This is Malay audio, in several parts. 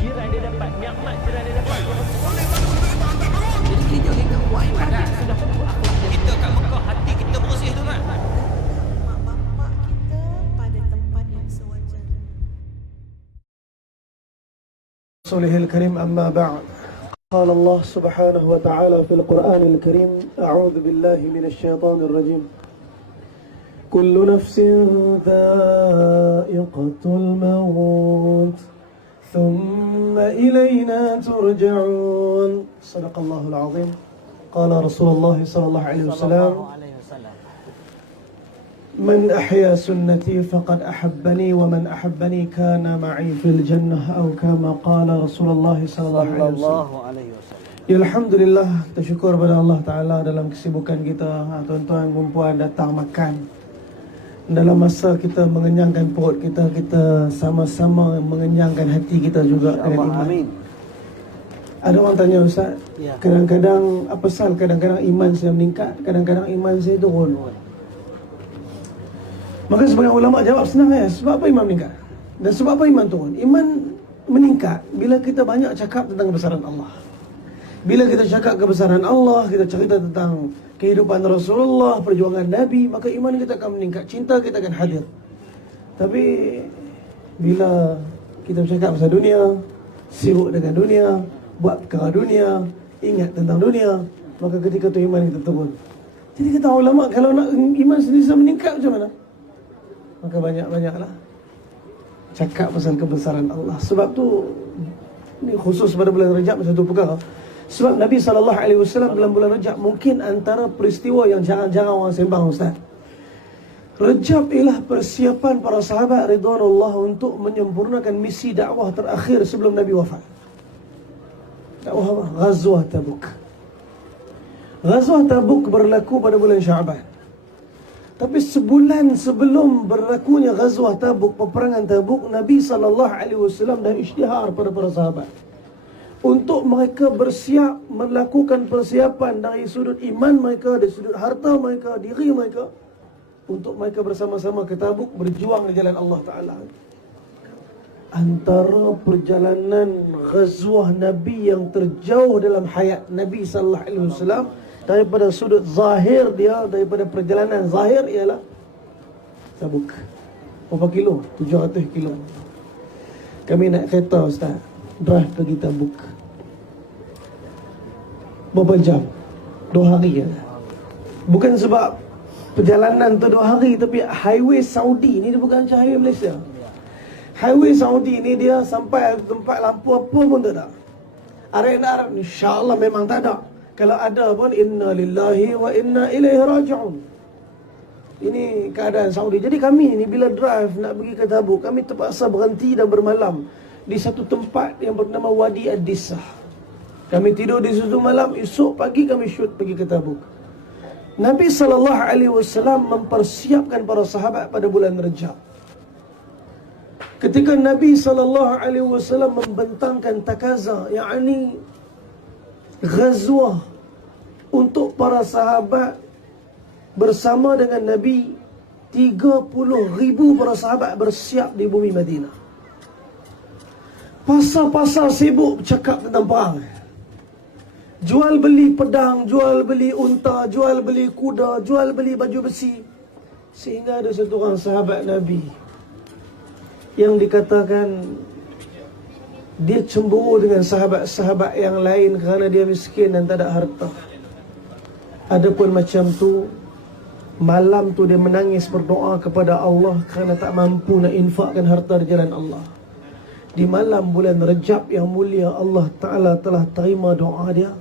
jiran dia dapat, nikmat jiran dia dapat. Jadi kita kuat iman dah. Sudah tentu akhlak dia. Kita kat Mekah, hati kita bersih tu kan. Mak bapak kita pada tempat yang sewajarnya. رسوله الكريم أما بعد قال الله سبحانه وتعالى في القرآن الكريم أعوذ بالله من الشيطان الرجيم كل نفس ذائقة الموت ثم إلينا ترجعون صدق الله العظيم قال رسول الله صلى الله عليه وسلم من أحيا سنتي فقد أحبني ومن أحبني كان معي في الجنة أو كما قال رسول الله صلى الله عليه وسلم. Ya Alhamdulillah, kita syukur pada Allah Ta'ala dalam kesibukan kita, tuan-tuan dan puan datang makan. Dalam masa kita mengenyangkan perut kita, kita sama-sama mengenyangkan hati kita juga dengan iman. Amin. Ada orang tanya, Ustaz, kadang-kadang apa pasal kadang-kadang iman saya meningkat, kadang-kadang iman saya turun? Maka sebagian ulama jawab senang ya, sebab apa iman meningkat? Dan sebab apa iman turun? Iman meningkat bila kita banyak cakap tentang kebesaran Allah. Bila kita cakap kebesaran Allah, kita cerita tentang kehidupan Rasulullah, perjuangan Nabi, maka iman kita akan meningkat, cinta kita akan hadir. Tapi bila kita bercakap pasal dunia, sibuk dengan dunia, buat perkara dunia, ingat tentang dunia, maka ketika itu iman kita turun. Jadi kata ulama, kalau nak iman sendiri meningkat macam mana? Maka banyak-banyaklah cakap pasal kebesaran Allah. Sebab tu ni khusus pada bulan Rajab satu perkara. Sebab Nabi SAW dalam bulan Rajab mungkin antara peristiwa yang jarang-jarang orang sembang, Ustaz. Rajab ialah persiapan para sahabat ridwanullah untuk menyempurnakan misi dakwah terakhir sebelum Nabi wafat. Dakwah apa? Ghazwah Tabuk. Ghazwah Tabuk berlaku pada bulan Syaban. Tapi sebulan sebelum berlakunya Ghazwah Tabuk, peperangan Tabuk, Nabi SAW dah isytihar pada para sahabat untuk mereka bersiap melakukan persiapan dari sudut iman mereka, dari sudut harta mereka, diri mereka, untuk mereka bersama-sama ke Tabuk berjuang di jalan Allah Ta'ala. Antara perjalanan Ghazwah Nabi yang terjauh dalam hayat Nabi SAW daripada sudut zahir dia, daripada perjalanan zahir ialah Tabuk. Berapa kilo? 700 kilo. Kami naik kereta, Ustaz, drive pergi Tabuk. Berapa jam? 2 hari. Bukan sebab perjalanan tu 2 hari, tapi highway Saudi ni dia bukan macam highway Malaysia. Highway Saudi ni dia sampai tempat lampu apa pun tak ada. Arab insya-Allah memang tak ada. Kalau ada pun inna lillahi wa inna ilaihi raji'un. Ini keadaan Saudi. Jadi kami ni bila drive nak pergi ke Tabuk, kami terpaksa berhenti dan bermalam di satu tempat yang bernama Wadi Ad-Dissah. Kami tidur di situ malam, esok pagi kami shoot pergi ke Tabuk. Nabi SAW mempersiapkan para sahabat pada bulan Rajab. Ketika Nabi SAW membentangkan takaza, yakni ghazwah untuk para sahabat bersama dengan Nabi, 30,000 para sahabat bersiap di bumi Madinah. Pasar-pasar sibuk bercakap tentang perang. Jual beli pedang, jual beli unta, jual beli kuda, jual beli baju besi. Sehingga ada satu orang sahabat Nabi yang dikatakan dia cemburu dengan sahabat-sahabat yang lain kerana dia miskin dan tak ada harta. Adapun macam tu, malam tu dia menangis berdoa kepada Allah kerana tak mampu nak infakkan harta di jalan Allah. Di malam bulan Rajab yang mulia, Allah Ta'ala telah terima doa dia.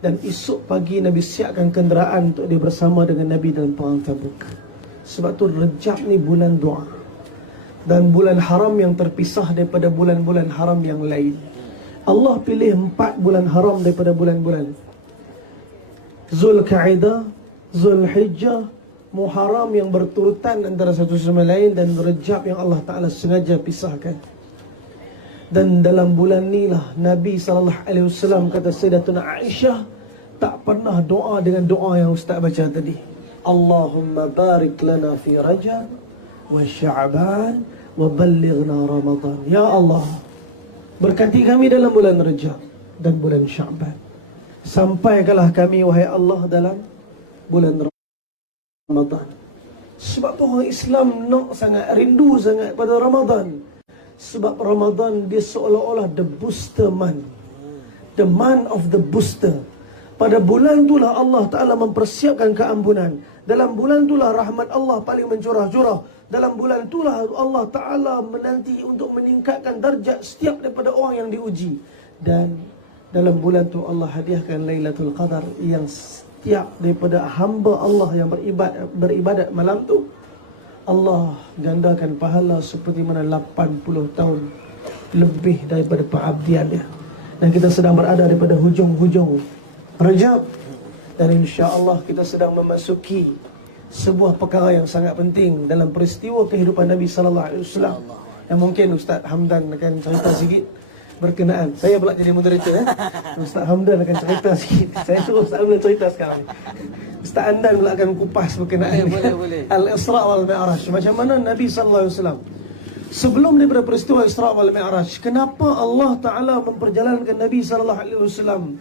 Dan esok pagi Nabi siapkan kenderaan untuk dia bersama dengan Nabi dalam perang Tabuk. Sebab tu Rajab ni bulan doa, dan bulan haram yang terpisah daripada bulan-bulan haram yang lain. Allah pilih 4 bulan haram daripada bulan-bulan Zulkaidah, Zulhijjah, Muharram yang berturutan antara satu sama lain, dan Rajab yang Allah Ta'ala sengaja pisahkan. Dan dalam bulan ni lah Nabi SAW kata Sayyidatuna Aisyah tak pernah doa dengan doa yang Ustaz baca tadi. Allahumma barik lana fi Rajab wa Sya'ban wa ballighna Ramadan. Ya Allah, Berkati kami dalam bulan Rajab dan bulan Sya'ban. Sampaikanlah kami, wahai Allah, dalam bulan Ramadan. Sebab orang Islam nak sangat, rindu sangat pada Ramadan. Sebab Ramadan dia seolah-olah the booster month, the month of the booster. Pada bulan itulah Allah Ta'ala mempersiapkan keampunan. Dalam bulan itulah rahmat Allah paling mencurah-curah. Dalam bulan itulah Allah Ta'ala menanti untuk meningkatkan darjat setiap daripada orang yang diuji. Dan dalam bulan itu Allah hadiahkan Lailatul Qadar, yang setiap daripada hamba Allah yang beribadat malam tu, Allah gandakan pahala seperti mana 80 tahun lebih daripada pengabdiannya. Dan kita sedang berada daripada hujung-hujung Rajab, dan insya-Allah kita sedang memasuki sebuah perkara yang sangat penting dalam peristiwa kehidupan Nabi sallallahu alaihi wasallam, yang mungkin Ustaz Hamdan akan cerita sikit berkenaan. Saya pula jadi moderator Ustaz Hamdan akan cerita sikit. Saya suruh Ustaz Hamdan cerita sekarang. Ustaz Andan pula akan kupas berkenaan boleh. Al-Isra' wal Mi'raj. Macam mana Nabi sallallahu alaihi wasallam sebelum daripada peristiwa Isra' wal Mi'raj, kenapa Allah Ta'ala memperjalankan Nabi sallallahu alaihi wasallam?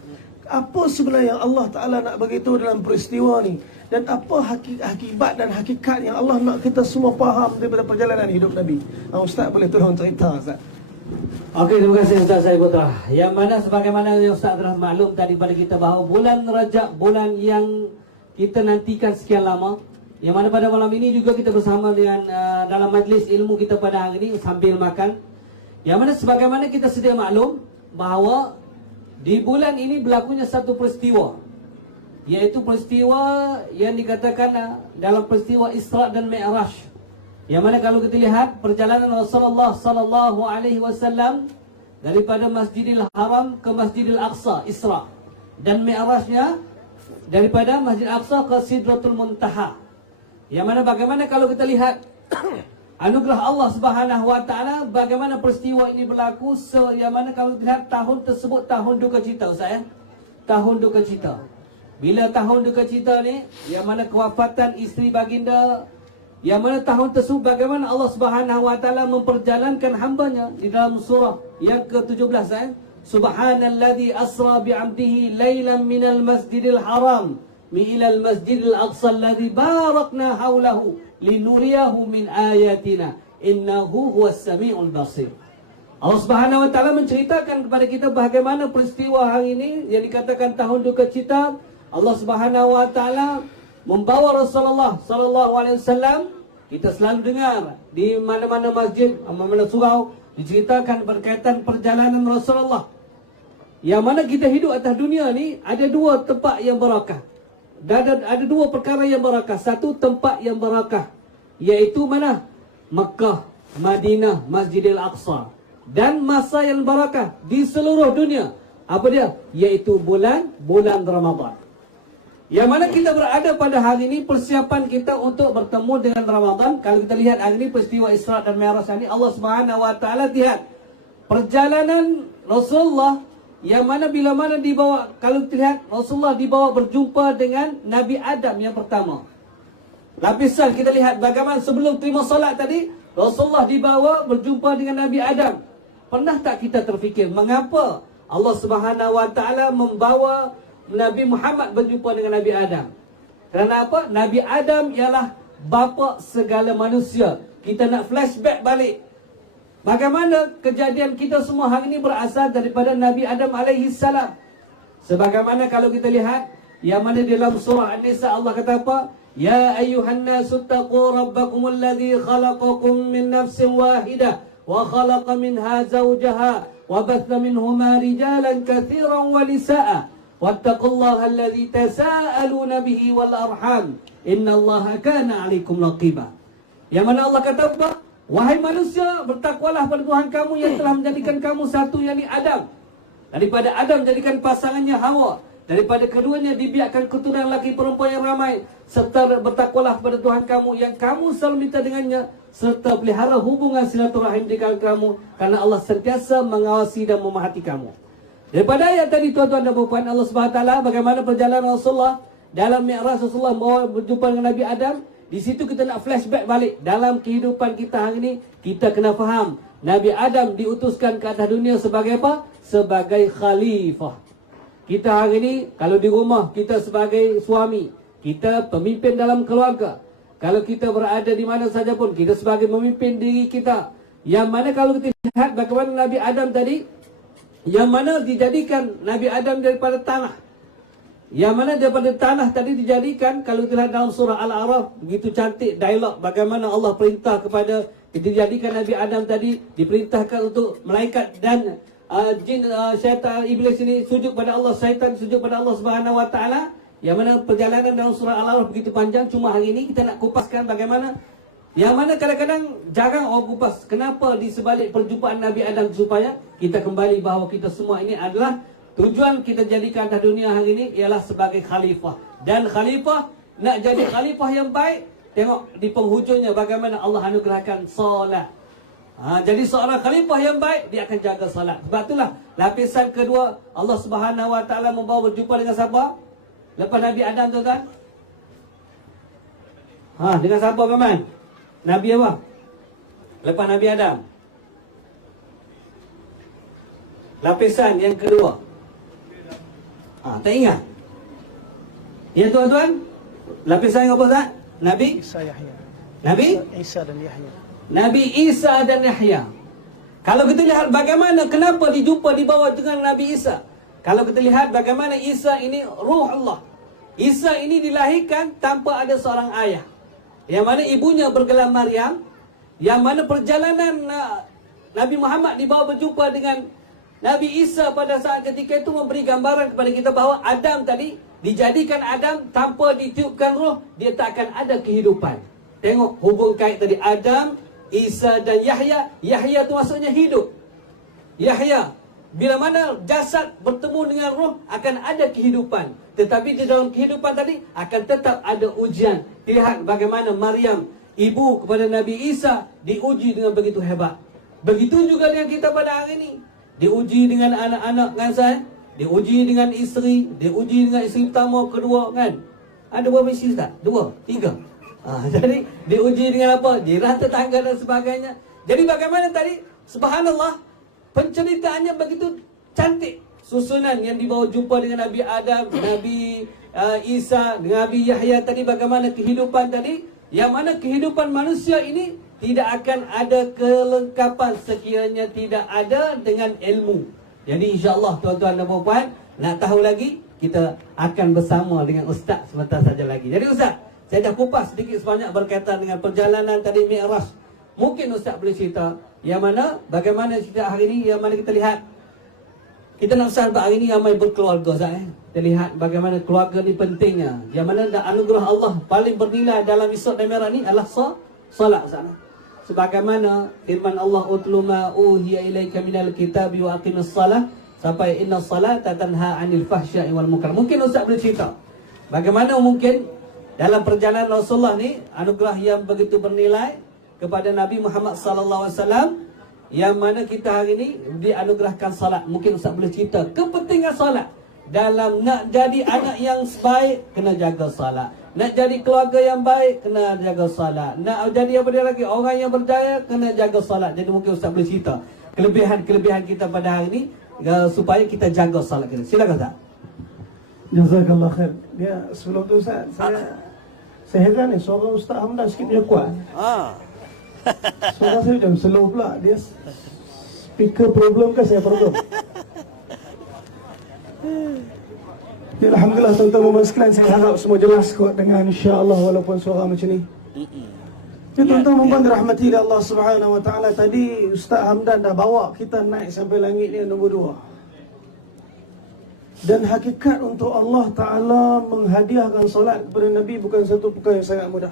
Apa sebenarnya yang Allah Ta'ala nak beritahu dalam peristiwa ni? Dan apa akibat dan hakikat yang Allah nak kita semua faham daripada perjalanan hidup Nabi? Ustaz boleh tolong cerita, Ustaz? Okey, terima kasih Ustaz Saiputra. Yang mana sebagaimana yang Ustaz telah maklum tadi pada kita bahawa bulan Rajab, bulan yang kita nantikan sekian lama, yang mana pada malam ini juga kita bersama dengan dalam majlis ilmu kita pada hari ini sambil makan. Yang mana sebagaimana kita sedia maklum bahawa di bulan ini berlakunya satu peristiwa, iaitu peristiwa yang dikatakan dalam peristiwa Isra' dan Mi'raj. Yang mana kalau kita lihat perjalanan Rasulullah sallallahu alaihi wasallam daripada Masjidil Haram ke Masjidil Aqsa, Isra', dan Mi'rajnya daripada Masjidil Aqsa ke Sidratul Muntaha. Yang mana bagaimana kalau kita lihat anugerah Allah Subhanahu wa taala, bagaimana peristiwa ini berlaku, yang mana kalau lihat tahun tersebut tahun duka cita, Ustaz, tahun duka cita. Bila tahun duka cita ni, yang mana kewafatan isteri baginda, yang mana tahun tersebut bagaimana Allah Subhanahu wa taala memperjalankan hamba-Nya di dalam surah yang ke-17, Subhanalladzi asra bi'abdihi lailan minal masjidil haram ilal masjidil aqsa alladzi barakna haulahu linuriyahu min ayatina innahu huwas samiul basir. Allah Subhanahu wa taala menceritakan kepada kita bagaimana peristiwa hari ini yang dikatakan tahun duka cita. Allah Subhanahu wa taala membawa Rasulullah sallallahu alaihi wasallam. Kita selalu dengar di mana-mana masjid, mana-mana surau diceritakan berkaitan perjalanan Rasulullah. Yang mana kita hidup atas dunia ni ada dua tempat yang barakah. Ada dua perkara yang barakah. Satu tempat yang barakah, iaitu mana? Makkah, Madinah, Masjidil Aqsa. Dan masa yang barakah di seluruh dunia, apa dia? Iaitu bulan Ramadan. Yang mana kita berada pada hari ini, persiapan kita untuk bertemu dengan Ramadan. Kalau kita lihat hari ini peristiwa Isra' dan Mi'raj ini, Allah Subhanahu wa taala lihat perjalanan Rasulullah, yang mana bila mana dibawa, kalau kita lihat Rasulullah dibawa berjumpa dengan Nabi Adam yang pertama. Lapisan kita lihat bagaimana sebelum terima solat tadi, Rasulullah dibawa berjumpa dengan Nabi Adam. Pernah tak kita terfikir mengapa Allah Subhanahu wa taala membawa Nabi Muhammad berjumpa dengan Nabi Adam? Kerana apa? Nabi Adam ialah bapa segala manusia. Kita nak flashback balik. Bagaimana kejadian kita semua hari ini berasal daripada Nabi Adam alaihi salam. Sebagaimana kalau kita lihat yang mana dalam surah An-Nisa Allah kata apa? Ya ayyuhan nasu taqu rabbakumul ladzi khalaqakum min nafsin wahidah wa khalaqa minha zawjaha wa batha minhuma rijalan katsiran wa nisaa wattaqullaha alladzi tasaaluna bihi wal arham innallaha kana 'alaikum raqiba. Yang mana Allah kata apa? Wahai manusia, bertakwalah pada Tuhan kamu yang telah menjadikan kamu satu, yakni Adam. Daripada Adam jadikan pasangannya Hawa. Daripada keduanya dibiarkan keturunan lelaki perempuan yang ramai. Serta bertakwalah pada Tuhan kamu yang kamu selalu minta dengannya. Serta pelihara hubungan silaturahim dengan kamu. Karena Allah sentiasa mengawasi dan memahati kamu. Daripada ayat tadi tuan-tuan dan puan Allah SWT, bagaimana perjalanan Rasulullah dalam Mi'raj, Rasulullah berjumpa dengan Nabi Adam. Di situ kita nak flashback balik dalam kehidupan kita hari ini. Kita kena faham Nabi Adam diutuskan ke atas dunia sebagai apa? Sebagai khalifah. Kita hari ini kalau di rumah kita sebagai suami, kita pemimpin dalam keluarga. Kalau kita berada di mana saja pun, kita sebagai memimpin diri kita. Yang mana kalau kita lihat bagaimana Nabi Adam tadi, yang mana dijadikan Nabi Adam daripada tanah. Yang mana daripada tanah tadi dijadikan, kalau kita lihat dalam surah Al-A'raf, begitu cantik dialog bagaimana Allah perintah kepada, dijadikan Nabi Adam tadi, diperintahkan untuk malaikat dan jin, syaitan, iblis ini sujud pada Allah, syaitan sujud pada Allah Subhanahu Wa Taala. Yang mana perjalanan dalam surah Al-A'raf begitu panjang. Cuma hari ini kita nak kupaskan bagaimana, yang mana kadang-kadang jarang orang kupas. Kenapa di sebalik perjumpaan Nabi Adam, supaya kita kembali bahawa kita semua ini adalah tujuan kita jadikan atas dunia hari ini ialah sebagai khalifah. Dan khalifah, nak jadi khalifah yang baik, tengok di penghujungnya bagaimana Allah anugerahkan solat. Jadi seorang khalifah yang baik, dia akan jaga solat. Sebab itulah lapisan kedua, Allah Subhanahu Wa Taala membawa berjumpa dengan siapa? Lepas Nabi Adam, tuan-tuan. Dengan siapa, Maman? Nabi apa? Lepas Nabi Adam. Lapisan yang kedua. Tak ingat? Ya, tuan-tuan. Lapisan yang apa, Ustaz? Nabi? Isa Yahya. Nabi? Isa dan Yahya. Nabi Isa dan Yahya. Kalau kita lihat bagaimana, kenapa dijumpa di bawah dengan Nabi Isa? Kalau kita lihat bagaimana Isa ini ruh Allah. Isa ini dilahirkan tanpa ada seorang ayah. Yang mana ibunya bergelar Maryam. Yang mana perjalanan Nabi Muhammad dibawa berjumpa dengan Nabi Isa pada saat ketika itu memberi gambaran kepada kita bahawa Adam tadi, dijadikan Adam tanpa ditiupkan roh, dia tak akan ada kehidupan. Tengok hubung kait tadi, Adam, Isa dan Yahya. Yahya tu maksudnya hidup. Yahya, bila mana jasad bertemu dengan roh, akan ada kehidupan. Tetapi di dalam kehidupan tadi akan tetap ada ujian. Lihat bagaimana Maryam, ibu kepada Nabi Isa, diuji dengan begitu hebat. Begitu juga dengan kita pada hari ini. Diuji dengan anak-anak, kan saya? Diuji dengan isteri, diuji dengan isteri pertama, kedua, kan? Ada berapa isteri, tak? 2, 3. Jadi diuji dengan apa? Jiran, tetangga dan sebagainya. Jadi bagaimana tadi? Subhanallah, penceritaannya begitu cantik. Susunan yang dibawa jumpa dengan Nabi Adam, Nabi Isa, Nabi Yahya tadi, bagaimana kehidupan tadi, yang mana kehidupan manusia ini tidak akan ada kelengkapan sekiranya tidak ada dengan ilmu. Jadi insya-Allah tuan-tuan dan puan-puan, nak tahu lagi, kita akan bersama dengan Ustaz sebentar saja lagi. Jadi Ustaz, saya dah kupas sedikit sebanyak berkaitan dengan perjalanan tadi Mi'raj. Mungkin Ustaz boleh cerita yang mana, bagaimana cerita hari ini, yang mana kita lihat, kita nak sahabat hari ini ramai berkeluarga, Ustaz. Kita lihat bagaimana keluarga ni pentingnya. Yang mana anugerah Allah paling bernilai dalam Isra' dan Mi'raj ni adalah solat, Ustaz. Sebagaimana firman Allah, utlu ma uhiya ilaika minal kitabi wa aqimus salah, sampai inna salata tanha 'anil fahsya'i wal munkar. Mungkin Ustaz boleh cerita bagaimana mungkin dalam perjalanan Rasulullah ni, anugerah yang begitu bernilai kepada Nabi Muhammad sallallahu alaihi wasallam, yang mana kita hari ini dianugerahkan salat. Mungkin Ustaz boleh cerita kepentingan salat dalam nak jadi anak yang baik, kena jaga salat. Nak jadi keluarga yang baik, kena jaga salat. Nak jadi apa dia lagi, orang yang berjaya, kena jaga salat. Jadi mungkin Ustaz boleh cerita kelebihan-kelebihan kita pada hari ini, supaya kita jaga salat kita. Silakan Ustaz. Jazakallah khair. Dia sebelum tu Ustaz, saya heran ni, suara Ustaz Hamdan sikit dia kuat. Suara saya macam slow pula. Dia speaker problem ke saya problem? Ya, alhamdulillah tuan-tuan dan sekalian, saya harap semua jelas kot dengan insya-Allah walaupun suara macam ni. Ya, tuan-tuan dan dirahmati oleh Allah Subhanahu Wa Taala, tadi Ustaz Hamdan dah bawa kita naik sampai langit ni nombor 2. Dan hakikat untuk Allah Ta'ala menghadiahkan solat kepada Nabi bukan satu perkara yang sangat mudah.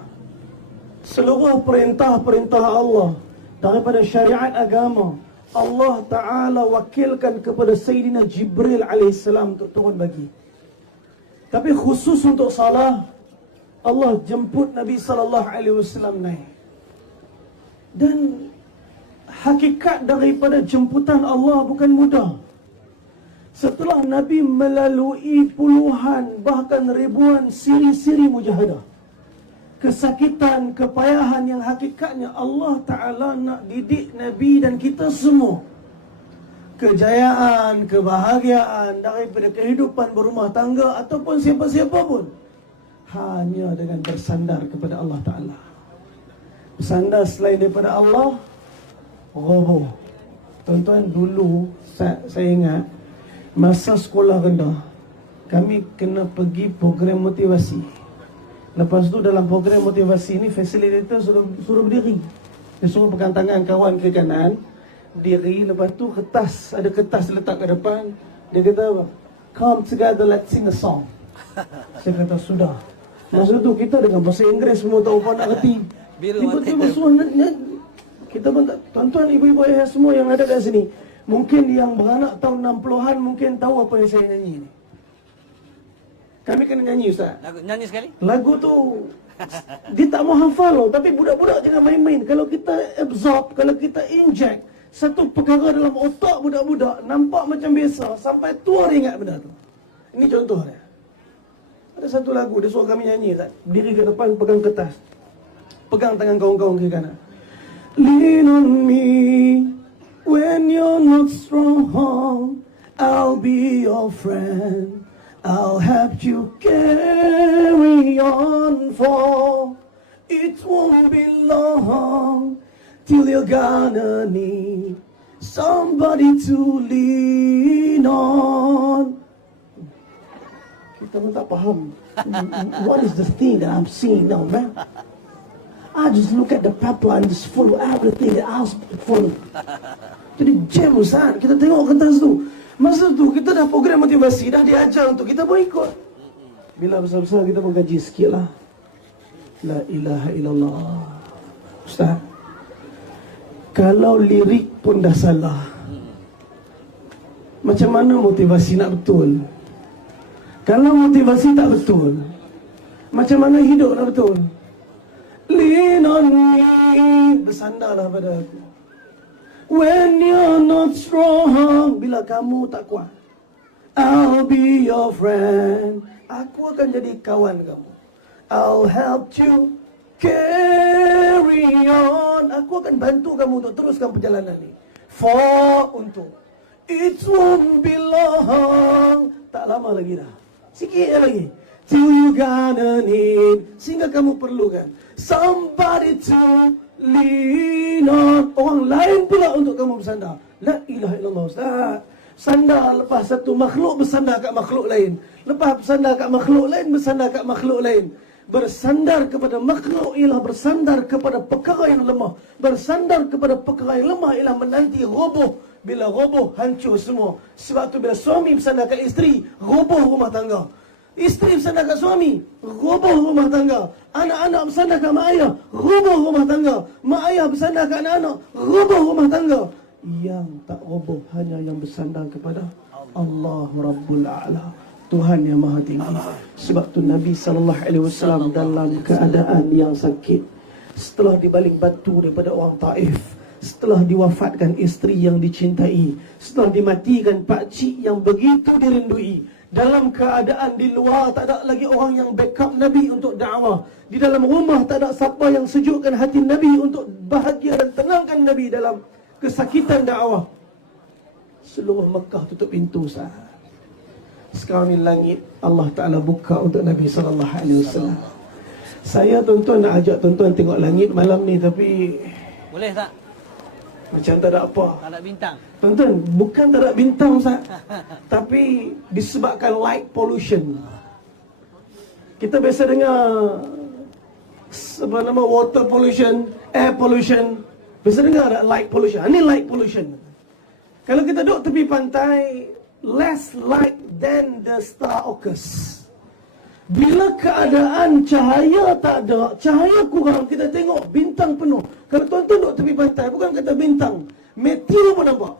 Seluruh perintah-perintah Allah daripada syariat agama, Allah Ta'ala wakilkan kepada Sayyidina Jibril AS untuk turun bagi. Tapi khusus untuk salah, Allah jemput Nabi SAW naik. Dan hakikat daripada jemputan Allah bukan mudah. Setelah Nabi melalui puluhan bahkan ribuan siri-siri mujahadah, kesakitan, kepayahan yang hakikatnya Allah Ta'ala nak didik Nabi dan kita semua. Kejayaan, kebahagiaan daripada kehidupan berumah tangga ataupun siapa-siapa pun, hanya dengan bersandar kepada Allah Ta'ala. Bersandar selain daripada Allah, roboh. Tuan-tuan, dulu saya ingat masa sekolah rendah, kami kena pergi program motivasi. Lepas tu dalam program motivasi ni, facilitator suruh berdiri. Dia suruh pegang tangan kawan ke kanan, diri. Lepas tu kertas, ada kertas letak ke depan. Dia kata apa? Come together, let's sing a song. Saya kata sudah. Masa tu kita dengan bahasa Inggeris semua tak apa nak reti. Tiba-tiba suruh kita pun tak. Tuan-tuan, ibu-ibu, ayah semua yang ada kat sini, mungkin yang beranak tahun 60-an mungkin tahu apa yang saya nyanyi ni. Kami kena nyanyi, Ustaz. Nyanyi sekali. Lagu tu dia tak mau hafal loh, tapi budak-budak jangan main-main. Kalau kita absorb, kalau kita inject satu perkara dalam otak budak-budak, nampak macam biasa, sampai tua dia ingat benda tu. Ini contoh dia. Ada satu lagu dia suruh kami nyanyi, Ustaz. Berdiri ke depan, pegang kertas, pegang tangan kawan-kawan ke kanan. Lean on me when you're not strong, I'll be your friend, I'll help you carry on, for it won't be long till you're gonna need somebody to lean on. Kita pun tak faham. What is the thing that I'm seeing now, man? I just look at the paper and just follow everything that I was follow. Jadi jam, Ustaz. Kita tengok kertas tu. Masa tu kita dah program motivasi, dah diajar untuk kita pun ikut. Bila besar-besar kita pun gaji sikit lah. La ilaha illallah. Ustaz, kalau lirik pun dah salah, macam mana motivasi nak betul? Kalau motivasi tak betul, macam mana hidup nak betul? Lean on me, bersandarlah pada aku. When you're not strong, bila kamu tak kuat, I'll be your friend, aku akan jadi kawan kamu. I'll help you carry on, aku akan bantu kamu untuk teruskan perjalanan ni. For, untuk, it won't be long, tak lama lagi dah, sikit lagi, till you gonna need, sehingga kamu perlukan somebody to lean on, orang lain pula untuk kamu bersandar. La ilaha illallah, Ustaz. Sandar lepas satu makhluk, bersandar kat makhluk lain. Lepas bersandar kat makhluk lain, bersandar kat makhluk lain. Bersandar kepada makhluk ialah bersandar kepada perkara yang lemah. Bersandar kepada perkara yang lemah ialah menanti roboh. Bila roboh, hancur semua. Sebab tu bila suami bersandar kat isteri, roboh rumah tangga. Isteri bersandar kat suami, roboh rumah tangga. Anak-anak bersandar kat mak ayah, roboh rumah tangga. Mak ayah bersandar kat anak-anak, roboh rumah tangga. Yang tak roboh hanya yang bersandar kepada Allah Rabbul A'la, Tuhan yang Maha Tinggi. Sebab tu Nabi SAW dalam keadaan yang sakit, setelah dibaling batu daripada orang Taif, setelah diwafatkan isteri yang dicintai, setelah dimatikan pakcik yang begitu dirindui, dalam keadaan di luar tak ada lagi orang yang backup Nabi untuk dakwah, di dalam rumah tak ada siapa yang sejukkan hati Nabi untuk bahagia dan tenangkan Nabi dalam kesakitan dakwah. Seluruh Mekah tutup pintu, sah. Sekarang ni langit Allah Ta'ala buka untuk Nabi SAW. Saya tuan-tuan nak ajak tuan-tuan tengok langit malam ni, tapi Boleh tak? macam tak ada apa. Tak ada bintang. Tuan-tuan, bukan tak ada bintang, Ustaz, tapi disebabkan light pollution. Kita biasa dengar apa nama, water pollution, air pollution. Biasa dengar ada light pollution. Ini light pollution. Kalau kita duduk tepi pantai, less light than the star occurs. Bila keadaan cahaya tak ada, cahaya kurang, kita tengok bintang penuh. Kalau tuan-tuan duduk tepi pantai, bukan kata bintang, meteor pun nampak,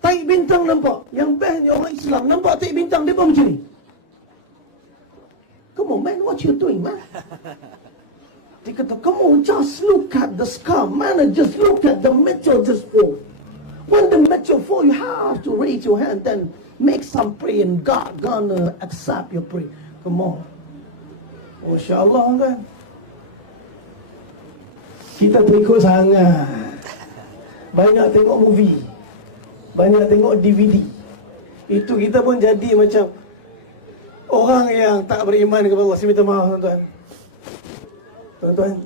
taik bintang nampak. Yang best ni orang Islam nampak taik bintang, dia pun macam ni. Come on man, what you doing man? Dia kata, come on, just look at the sky man, just look at the meteor just fall. When the meteor fall, you have to raise your hand and make some prayer, and God gonna accept your prayer. Come on. Masya Allah kan. Kita berikut sangat. Banyak tengok movie, banyak tengok DVD. Itu kita pun jadi macam orang yang tak beriman kepada Allah. Saya minta maaf tuan-tuan. Tuan-tuan,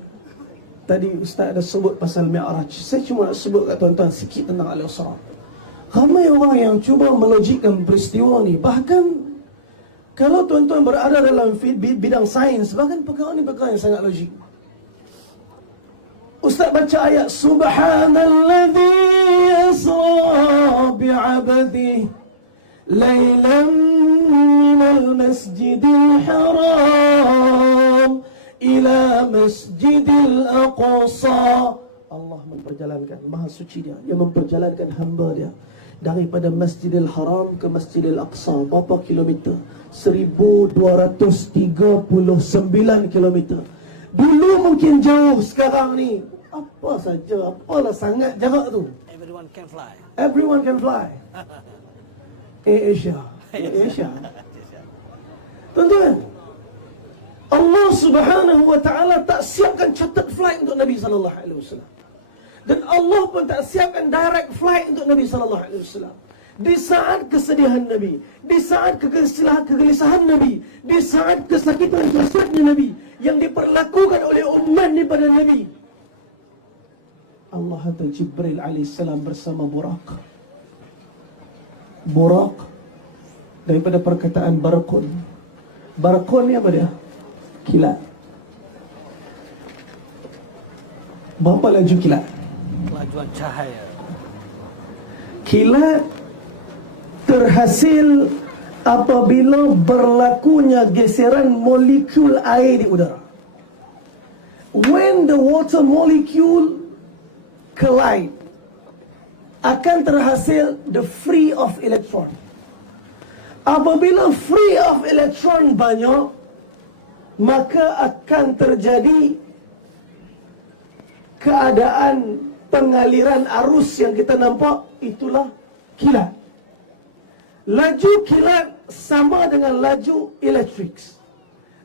tadi Ustaz ada sebut pasal Mi'raj. Saya cuma nak sebut kat tuan-tuan sikit tentang Al-Isra. Ramai orang yang cuba melogikkan peristiwa ni. Bahkan kalau tuan-tuan berada dalam bidang sains, bahkan perkara ni perkara yang sangat logik. Ustaz baca ayat Subhanalladzi yasra bi'abdihi laylan minal masjidil haram ila masjidil aqsa. Allah memperjalankan, Maha Suci Dia, Dia memperjalankan hamba Dia daripada Masjidil Haram ke Masjidil Aqsa. Berapa kilometer? 1239 kilometer. Dulu mungkin jauh, sekarang ni apa saja, apalah sangat jarak tu. Everyone can fly. Everyone can fly. Asia. Tuan-tuan, Allah Subhanahu wa taala tak siapkan chartered flight untuk Nabi sallallahu alaihi wasallam. Dan Allah pun tak siapkan direct flight untuk Nabi sallallahu alaihi wasallam. Di saat kesedihan Nabi, di saat kegelisahan Nabi, di saat kesakitan jasadnya Nabi yang diperlakukan oleh umat ni pada Nabi, Allah hantar Jibril alaihissalam bersama Buraq. Buraq daripada perkataan barqun. Barqun ni apa dia? Kilat. Berapa laju kilat? Kelajuan cahaya. Kilat terhasil apabila berlakunya geseran molekul air di udara. When the water molecule collide, akan terhasil the free of electron. Apabila free of electron banyak, maka akan terjadi keadaan pengaliran arus yang kita nampak, itulah kilat. Laju kilat sama dengan laju elektrik.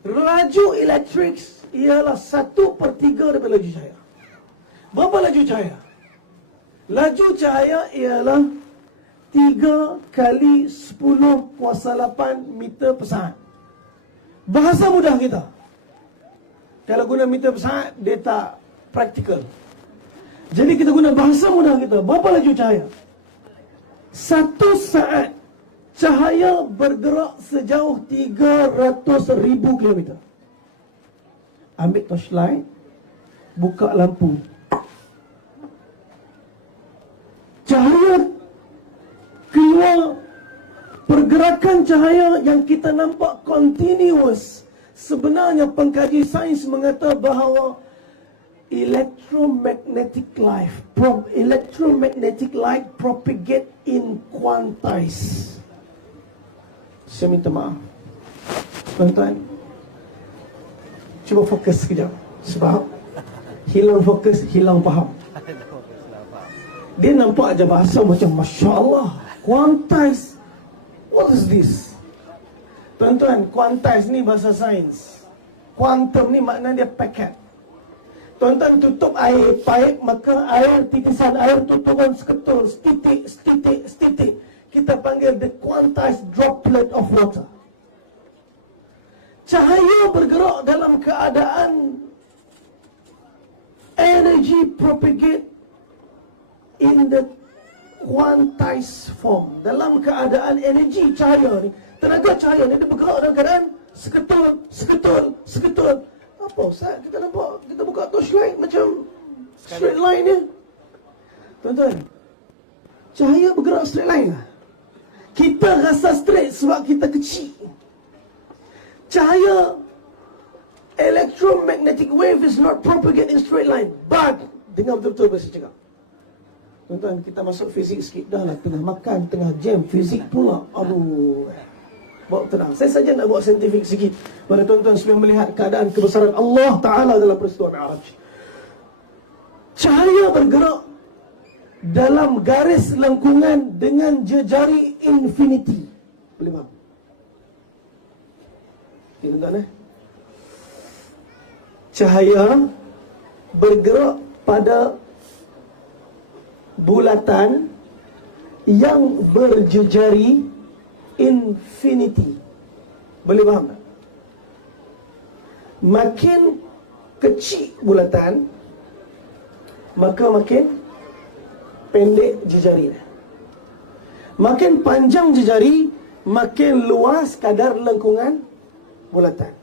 Laju elektrik ialah 1/3 daripada laju cahaya. Berapa laju cahaya? Laju cahaya ialah 3 kali 10⁸ meter per saat. Bahasa mudah kita, kalau guna meter per saat, dia tak praktikal. Jadi kita guna bahasa mudah kita. Berapa laju cahaya? 1 saat cahaya bergerak sejauh 300,000 kilometer. Ambil torchlight, buka lampu. Cahaya keluar, pergerakan cahaya yang kita nampak continuous. Sebenarnya pengkaji sains mengata bahawa electromagnetic light propagate in quantize. Saya minta maaf, tuan-tuan, cuba fokus sekejap. Sebab hilang fokus, hilang faham. Dia nampak aja bahasa macam Masya Allah, quantize. What is this? Tuan-tuan, quantize ni bahasa sains. Quantum ni makna dia paket. Tuan-tuan tutup air paip, maka air, titisan air tu turun seketul, setitik. Kita panggil the quantized droplet of water. Cahaya bergerak dalam keadaan energy propagate in the quantized form. Dalam keadaan energy cahaya ni, tenaga cahaya ni, dia bergerak dalam keadaan seketul. Apa Ustaz? Kita nampak, kita buka torchlight macam straight line ni. Tuan-tuan, cahaya bergerak straight line lah. Kita rasa straight sebab kita kecil. Cahaya electromagnetic wave is not propagate in straight line. But dengar betul-betul apa saya cakap. Tuan-tuan, kita masuk fizik sikit. Dah lah, tengah makan, tengah jam fizik pula. Aduh, bawa tenang. Saya saja nak buat saintifik sikit pada tuan-tuan supaya melihat keadaan kebesaran Allah Ta'ala dalam peristiwa Mi'raj. Cahaya bergerak dalam garis lengkungan dengan jejari infinity. Boleh faham? Okay, tuan-tuan, cahaya bergerak pada bulatan yang berjejari infinity. Boleh faham tak? Makin kecil bulatan, maka makin pendek jejari. Makin panjang jejari, makin luas kadar lengkungan bulatan.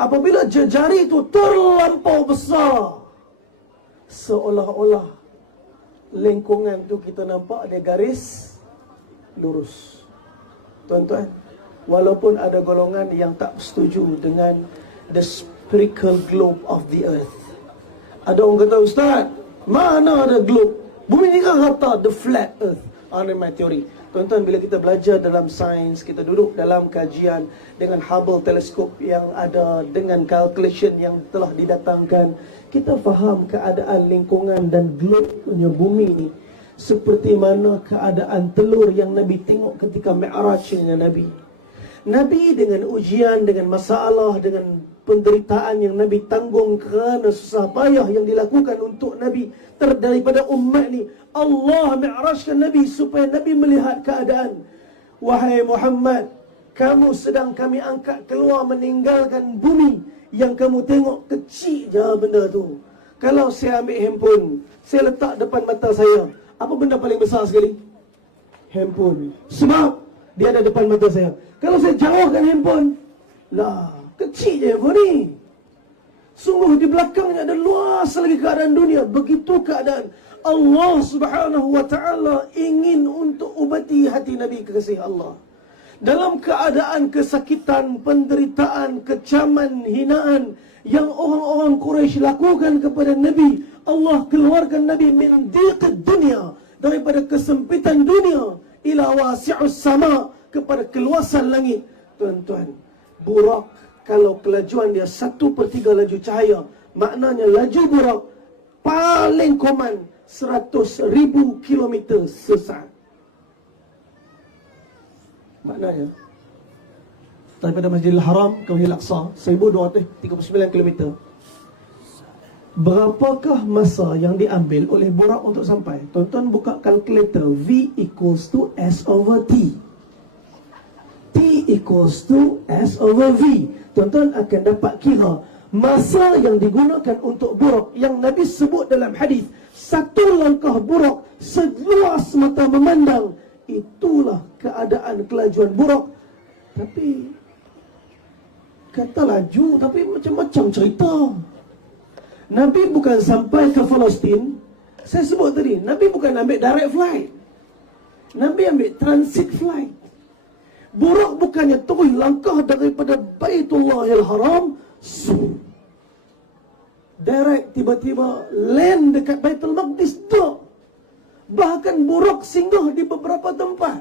Apabila jejari itu terlampau besar, seolah-olah lengkungan tu kita nampak ada garis lurus. Tuan-tuan, walaupun ada golongan yang tak setuju dengan the spherical globe of the earth. Ada orang kata, Ustaz, mana ada globe? Bumi ni kan rata, the flat earth. Ini my teori. Tuan-tuan, bila kita belajar dalam sains, kita duduk dalam kajian dengan Hubble teleskop yang ada, dengan calculation yang telah didatangkan, kita faham keadaan lingkungan dan globe punya bumi ni seperti mana keadaan telur yang Nabi tengok ketika Mi'raj dengan Nabi. Nabi dengan ujian, dengan masalah, dengan penderitaan yang Nabi tanggung kerana susah payah yang dilakukan untuk Nabi daripada umat ni, Allah mi'rajkan Nabi supaya Nabi melihat keadaan. Wahai Muhammad, kamu sedang kami angkat keluar meninggalkan bumi yang kamu tengok kecil je benda tu. Kalau saya ambil handphone, saya letak depan mata saya, apa benda paling besar sekali? Handphone. Sebab dia ada depan mata saya. Kalau saya jauhkan handphone, lah, kecil je handphone ni. Sungguh di belakangnya ada luas lagi keadaan dunia. Begitu keadaan. Allah subhanahu wa ta'ala ingin untuk ubati hati Nabi kekasih Allah. Dalam keadaan kesakitan, penderitaan, kecaman, hinaan yang orang-orang Quraisy lakukan kepada Nabi, Allah keluarkan Nabi min diqid dunia, daripada kesempitan dunia ila wasi'us sama, kepada keluasan langit. Tuan-tuan, burak kalau kelajuan dia 1/3 laju cahaya, maknanya laju burak paling koman 100,000 kilometer sesaat. Maknanya daripada Masjidil Haram ke Masjidil Aqsa 1239 km. Berapakah masa yang diambil oleh burak untuk sampai? Tuan-tuan buka kalkulator. V equals to S over T. T equals to S over V. Tuan-tuan akan dapat kira masa yang digunakan untuk burak yang Nabi sebut dalam hadis, satu langkah burak seluas mata memandang. Itulah keadaan kelajuan burak. Tapi kata laju, tapi macam-macam cerita. Nabi bukan sampai ke Palestin. Saya sebut tadi, Nabi bukan ambil direct flight. Nabi ambil transit flight. Burak bukannya terus langkah daripada Baitullahil Haram, direct tiba-tiba land dekat Baitul Maqdis. Tak. Bahkan burak singgah di beberapa tempat.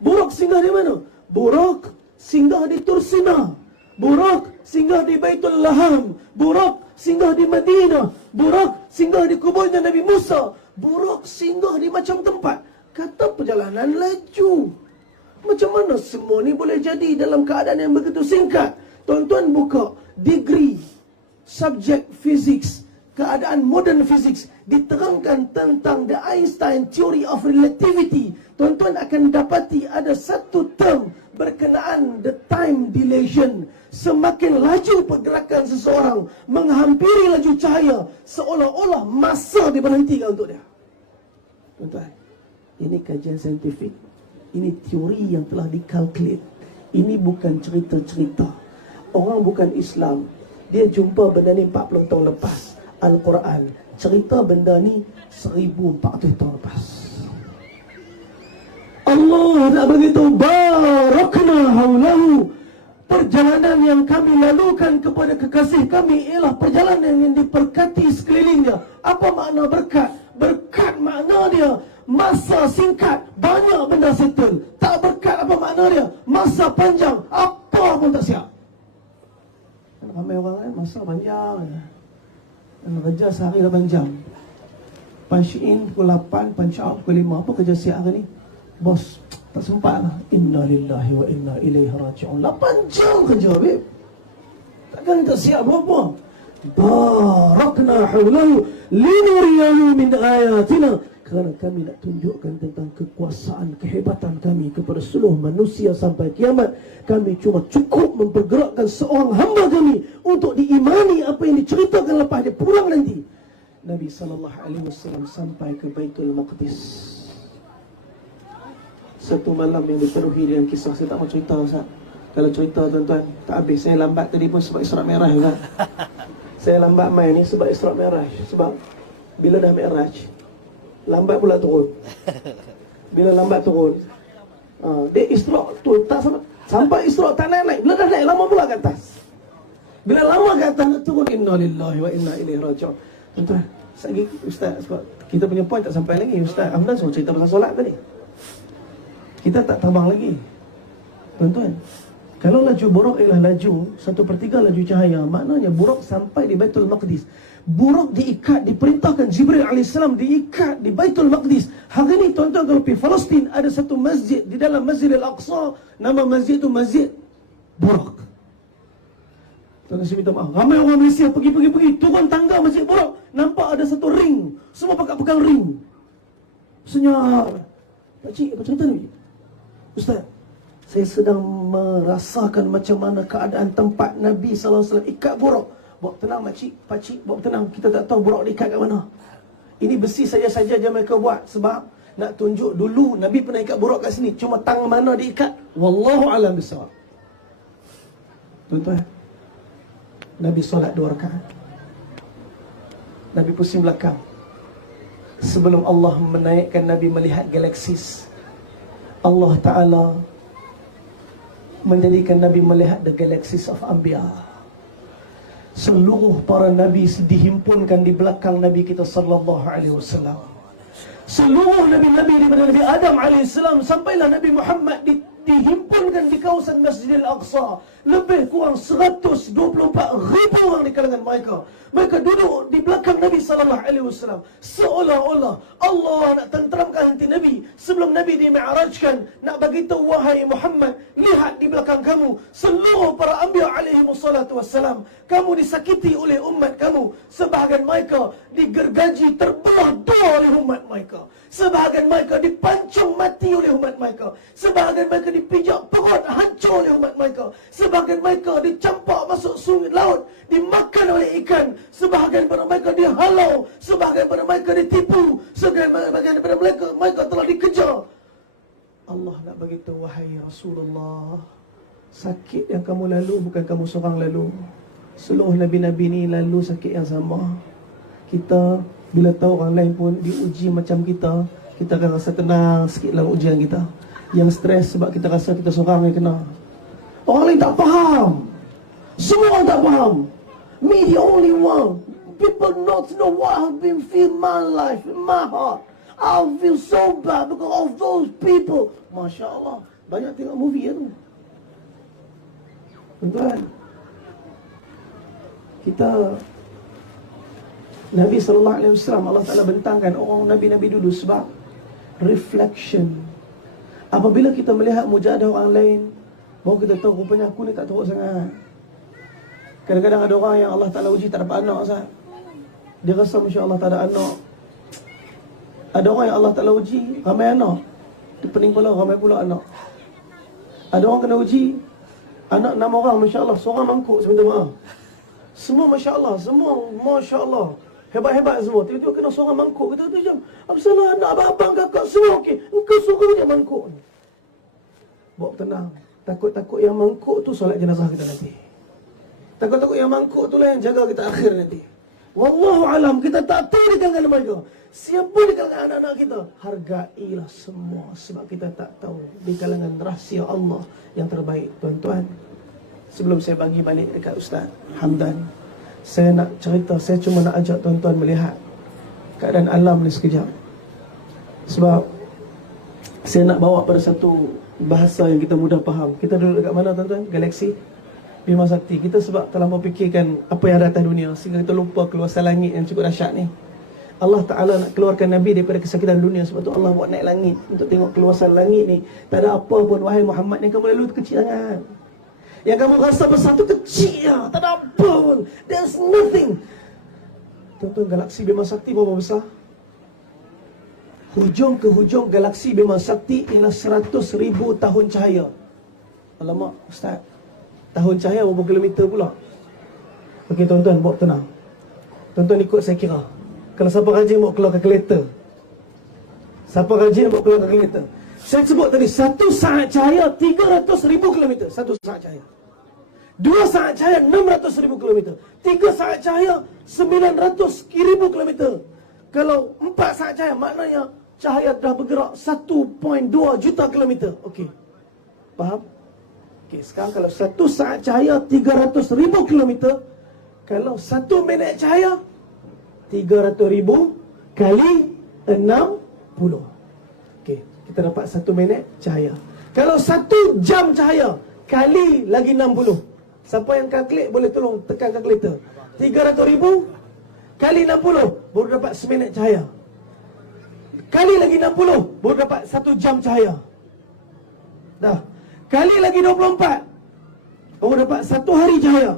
Burak singgah di mana? Burak singgah di Tursina. Burak singgah di Baitul Laham. Burak singgah di Madinah. Burak singgah di kuburnya Nabi Musa. Burak singgah di macam tempat. Kata perjalanan laju. Macam mana semua ni boleh jadi dalam keadaan yang begitu singkat? Tuan-tuan buka degree subject physics, keadaan modern physics, diterangkan tentang the Einstein theory of relativity. Tuan-tuan akan dapati ada satu term berkenaan the time dilation. Semakin laju pergerakan seseorang menghampiri laju cahaya, seolah-olah masa diberhentikan untuk dia. Tuan-tuan, ini kajian saintifik. Ini teori yang telah dikalkulate. Ini bukan cerita-cerita. Orang bukan Islam, dia jumpa benda ni 40 tahun lepas. Al-Quran cerita benda ni 1400 tahun lepas. Allah nak beritahu, barakna haulahu. Perjalanan yang kami lalukan kepada kekasih kami ialah perjalanan yang diberkati sekelilingnya. Apa makna berkat? Berkat makna dia masa singkat, banyak benda settle. Tak berkat apa makna dia? Masa panjang, apa pun tak siap. Ramai orang kan, masa panjang. Kerja sehari 8 jam. Punch in pukul 8, punch out pukul 5. Apa kerja siap hari ni? Bos, tak sempat lah. Inna lillahi wa inna ilaihi raji'un. 8 jam kerja, babe. Takkan tak siap apa-apa. barakna haulahu linuriyahu min ayatina, kerana kami nak tunjukkan tentang kekuasaan, kehebatan kami kepada seluruh manusia sampai kiamat. Kami cuma cukup mempergerakkan seorang hamba kami untuk diimani apa yang diceritakan lepas dia pulang nanti. Nabi SAW sampai ke Baitul Maqdis. Satu malam yang dipenuhi dengan kisah. Saya tak mau cerita, Ustaz. Kalau cerita tuan-tuan tak habis. Saya lambat tadi pun sebab Isra' Mi'raj, Ustaz. Saya lambat main ni sebab Isra' Mi'raj. Sebab bila dah Mi'raj, lambat pula turun. Bila lambat turun, dia Isra' tu tak sampai Isra' tak naik. Bila dah naik, lama pula ke atas. Bila lama ke atas nak turun, inna lillahi wa inna ilaihi raji'un. Tuan-tuan, lagi Ustaz, sebab kita punya point tak sampai lagi. Ustaz Hamdan suruh cerita pasal solat tadi. Kita tak tambah lagi. Tuan-tuan, kalau laju buraq ialah laju 1/3 laju cahaya, maknanya buraq sampai di Baitul Maqdis. Buraq diikat, diperintahkan Jibril AS diikat di Baitul Maqdis. Hari ni tuan-tuan kalau pergi Palestin, ada satu masjid di dalam Masjid Al-Aqsa, nama masjid itu Masjid Buraq. Tuan-tuan, saya minta maaf, ramai orang Malaysia pergi turun tangga Masjid Buraq, nampak ada satu ring, semua pegang ring. Senyap. Pakcik, apa cerita ni? Ustaz, saya sedang merasakan macam mana keadaan tempat Nabi SAW ikat buraq. Buat tenang pakcik, buat tenang. Kita tak tahu buraq diikat kat mana. Ini besi saja-saja je mereka buat. Sebab nak tunjuk dulu Nabi pernah ikat buraq kat sini. Cuma tang mana diikat, wallahu alam bisawab. Tuan-tuan, Nabi solat 2 rakaat. Nabi pusing belakang. Sebelum Allah menaikkan Nabi melihat galaksis, Allah Ta'ala menjadikan Nabi melihat the galaxies of Anbiya. Seluruh para Nabi dihimpunkan di belakang Nabi kita sallallahu alaihi wasallam. Seluruh Nabi-Nabi daripada Nabi Adam alaihissalam sampailah Nabi Muhammad dihimpunkan di kawasan Masjidil Aqsa. Lebih kurang 124,000 orang di kalangan mereka. Mereka duduk di belakang Nabi sallallahu alaihi wasallam, seolah-olah Allah nak tenteramkan hati Nabi sebelum Nabi dimi'rajkan, nak bagi tahu, wahai Muhammad, lihat di belakang kamu seluruh para anbiya alaihi wassalatu wassalam. Kamu disakiti oleh umat kamu, sebahagian mereka digergaji terbelah dua oleh umat mereka, sebahagian mereka dipancung mati oleh umat mereka, sebahagian mereka dipijak perut hancur oleh umat mereka, sebahagian mereka dicampak masuk sungai laut, dimakan oleh ikan, sebahagian daripada mereka dihalau, sebahagian daripada mereka ditipu, sebahagian daripada mereka telah dikejar. Allah nak bagi tahu, wahai Rasulullah, sakit yang kamu lalu bukan kamu seorang lalu. Seluruh Nabi-Nabi ni lalu sakit yang sama. Kita bila tahu orang lain pun diuji macam kita akan rasa tenang sikit dalam ujian kita. Yang stres sebab kita rasa kita seorang yang kena. Orang lain tak faham. Semua orang tak faham. Me the only one. People not know what I've been feeling my life, in my heart. I feel so bad because of those people. Masya Allah. Banyak tengok movie ya tu. Tuan-tuan, kita Nabi SAW, Allah Ta'ala bentangkan orang Nabi-Nabi dulu sebab reflection. Apabila kita melihat mujahadah orang lain, baru kita tahu rupanya aku ni tak teruk sangat. Kadang-kadang ada orang yang Allah Ta'ala uji tak dapat anak, Ustaz. Dia rasa Masya Allah tak ada anak. Ada orang yang Allah Ta'ala uji ramai anak, dia pening pula ramai pula anak. Ada orang kena uji anak 6 orang, Masya Allah, seorang mangkuk, saya minta maaf. Semua Masya Allah, semua Masya Allah, hebat-hebat semua. Tiba-tiba kena seorang mangkuk. Kita kata macam, apa salah anak abang kakak semua okey, engkau suruh dia mangkuk. Bawa tenang. Takut-takut yang mangkuk tu solat jenazah kita nanti. Takut-takut yang mangkuk tu lah yang jaga kita akhir nanti. Wallahu alam, kita tak tahu di kalangan mereka. Siapa di kalangan anak-anak kita, hargailah semua, sebab kita tak tahu di kalangan rahsia Allah yang terbaik. Tuan-tuan, sebelum saya bagi balik dekat Ustaz Hamdan, saya nak cerita, saya cuma nak ajak tuan-tuan melihat keadaan alam ni sekejap. Sebab saya nak bawa pada satu bahasa yang kita mudah faham. Kita duduk dekat mana tuan-tuan? Galaksi Bima Sakti. Kita sebab terlalu fikirkan apa yang ada atas dunia, sehingga kita lupa keluasan langit yang cukup dahsyat ni. Allah Ta'ala nak keluarkan Nabi daripada kesakitan dunia. Sebab tu Allah buat naik langit untuk tengok keluasan langit ni. Tak ada apa pun, wahai Muhammad, yang kamu lalu tu kecil sangat. Yang kamu rasa besar tu kecil ya, tak ada apa pun. There's nothing. Tuan-tuan, galaksi Bima Sakti berapa besar? Hujung ke hujung galaksi Bima Sakti ialah 100,000 tahun cahaya. Alamak, Ustaz, tahun cahaya berapa kilometer pula? Okey tuan-tuan, buat tenang. Tuan-tuan ikut saya kira. Kalau siapa rajin buat keluar kalkulator. Siapa rajin buat keluar kalkulator. Saya sebut tadi, 1 saat cahaya 300,000 kilometer. 1 saat cahaya. 2 saat cahaya 600,000 kilometer. 3 saat cahaya 900,000 kilometer. Kalau 4 saat cahaya, maknanya cahaya dah bergerak 1.2 juta kilometer. Okey. Faham? Okey, sekarang kalau 1 saat cahaya 300,000 kilometer, kalau 1 minit cahaya 300,000 kali 60. Okey, kita dapat 1 minit cahaya. Kalau 1 jam cahaya kali lagi 60. Siapa yang kalkulate boleh tolong tekan kalkulator. 300,000 kali 60 baru dapat seminit cahaya. Kali lagi 60 baru dapat 1 jam cahaya. Dah. Kali lagi 24 baru dapat 1 hari cahaya.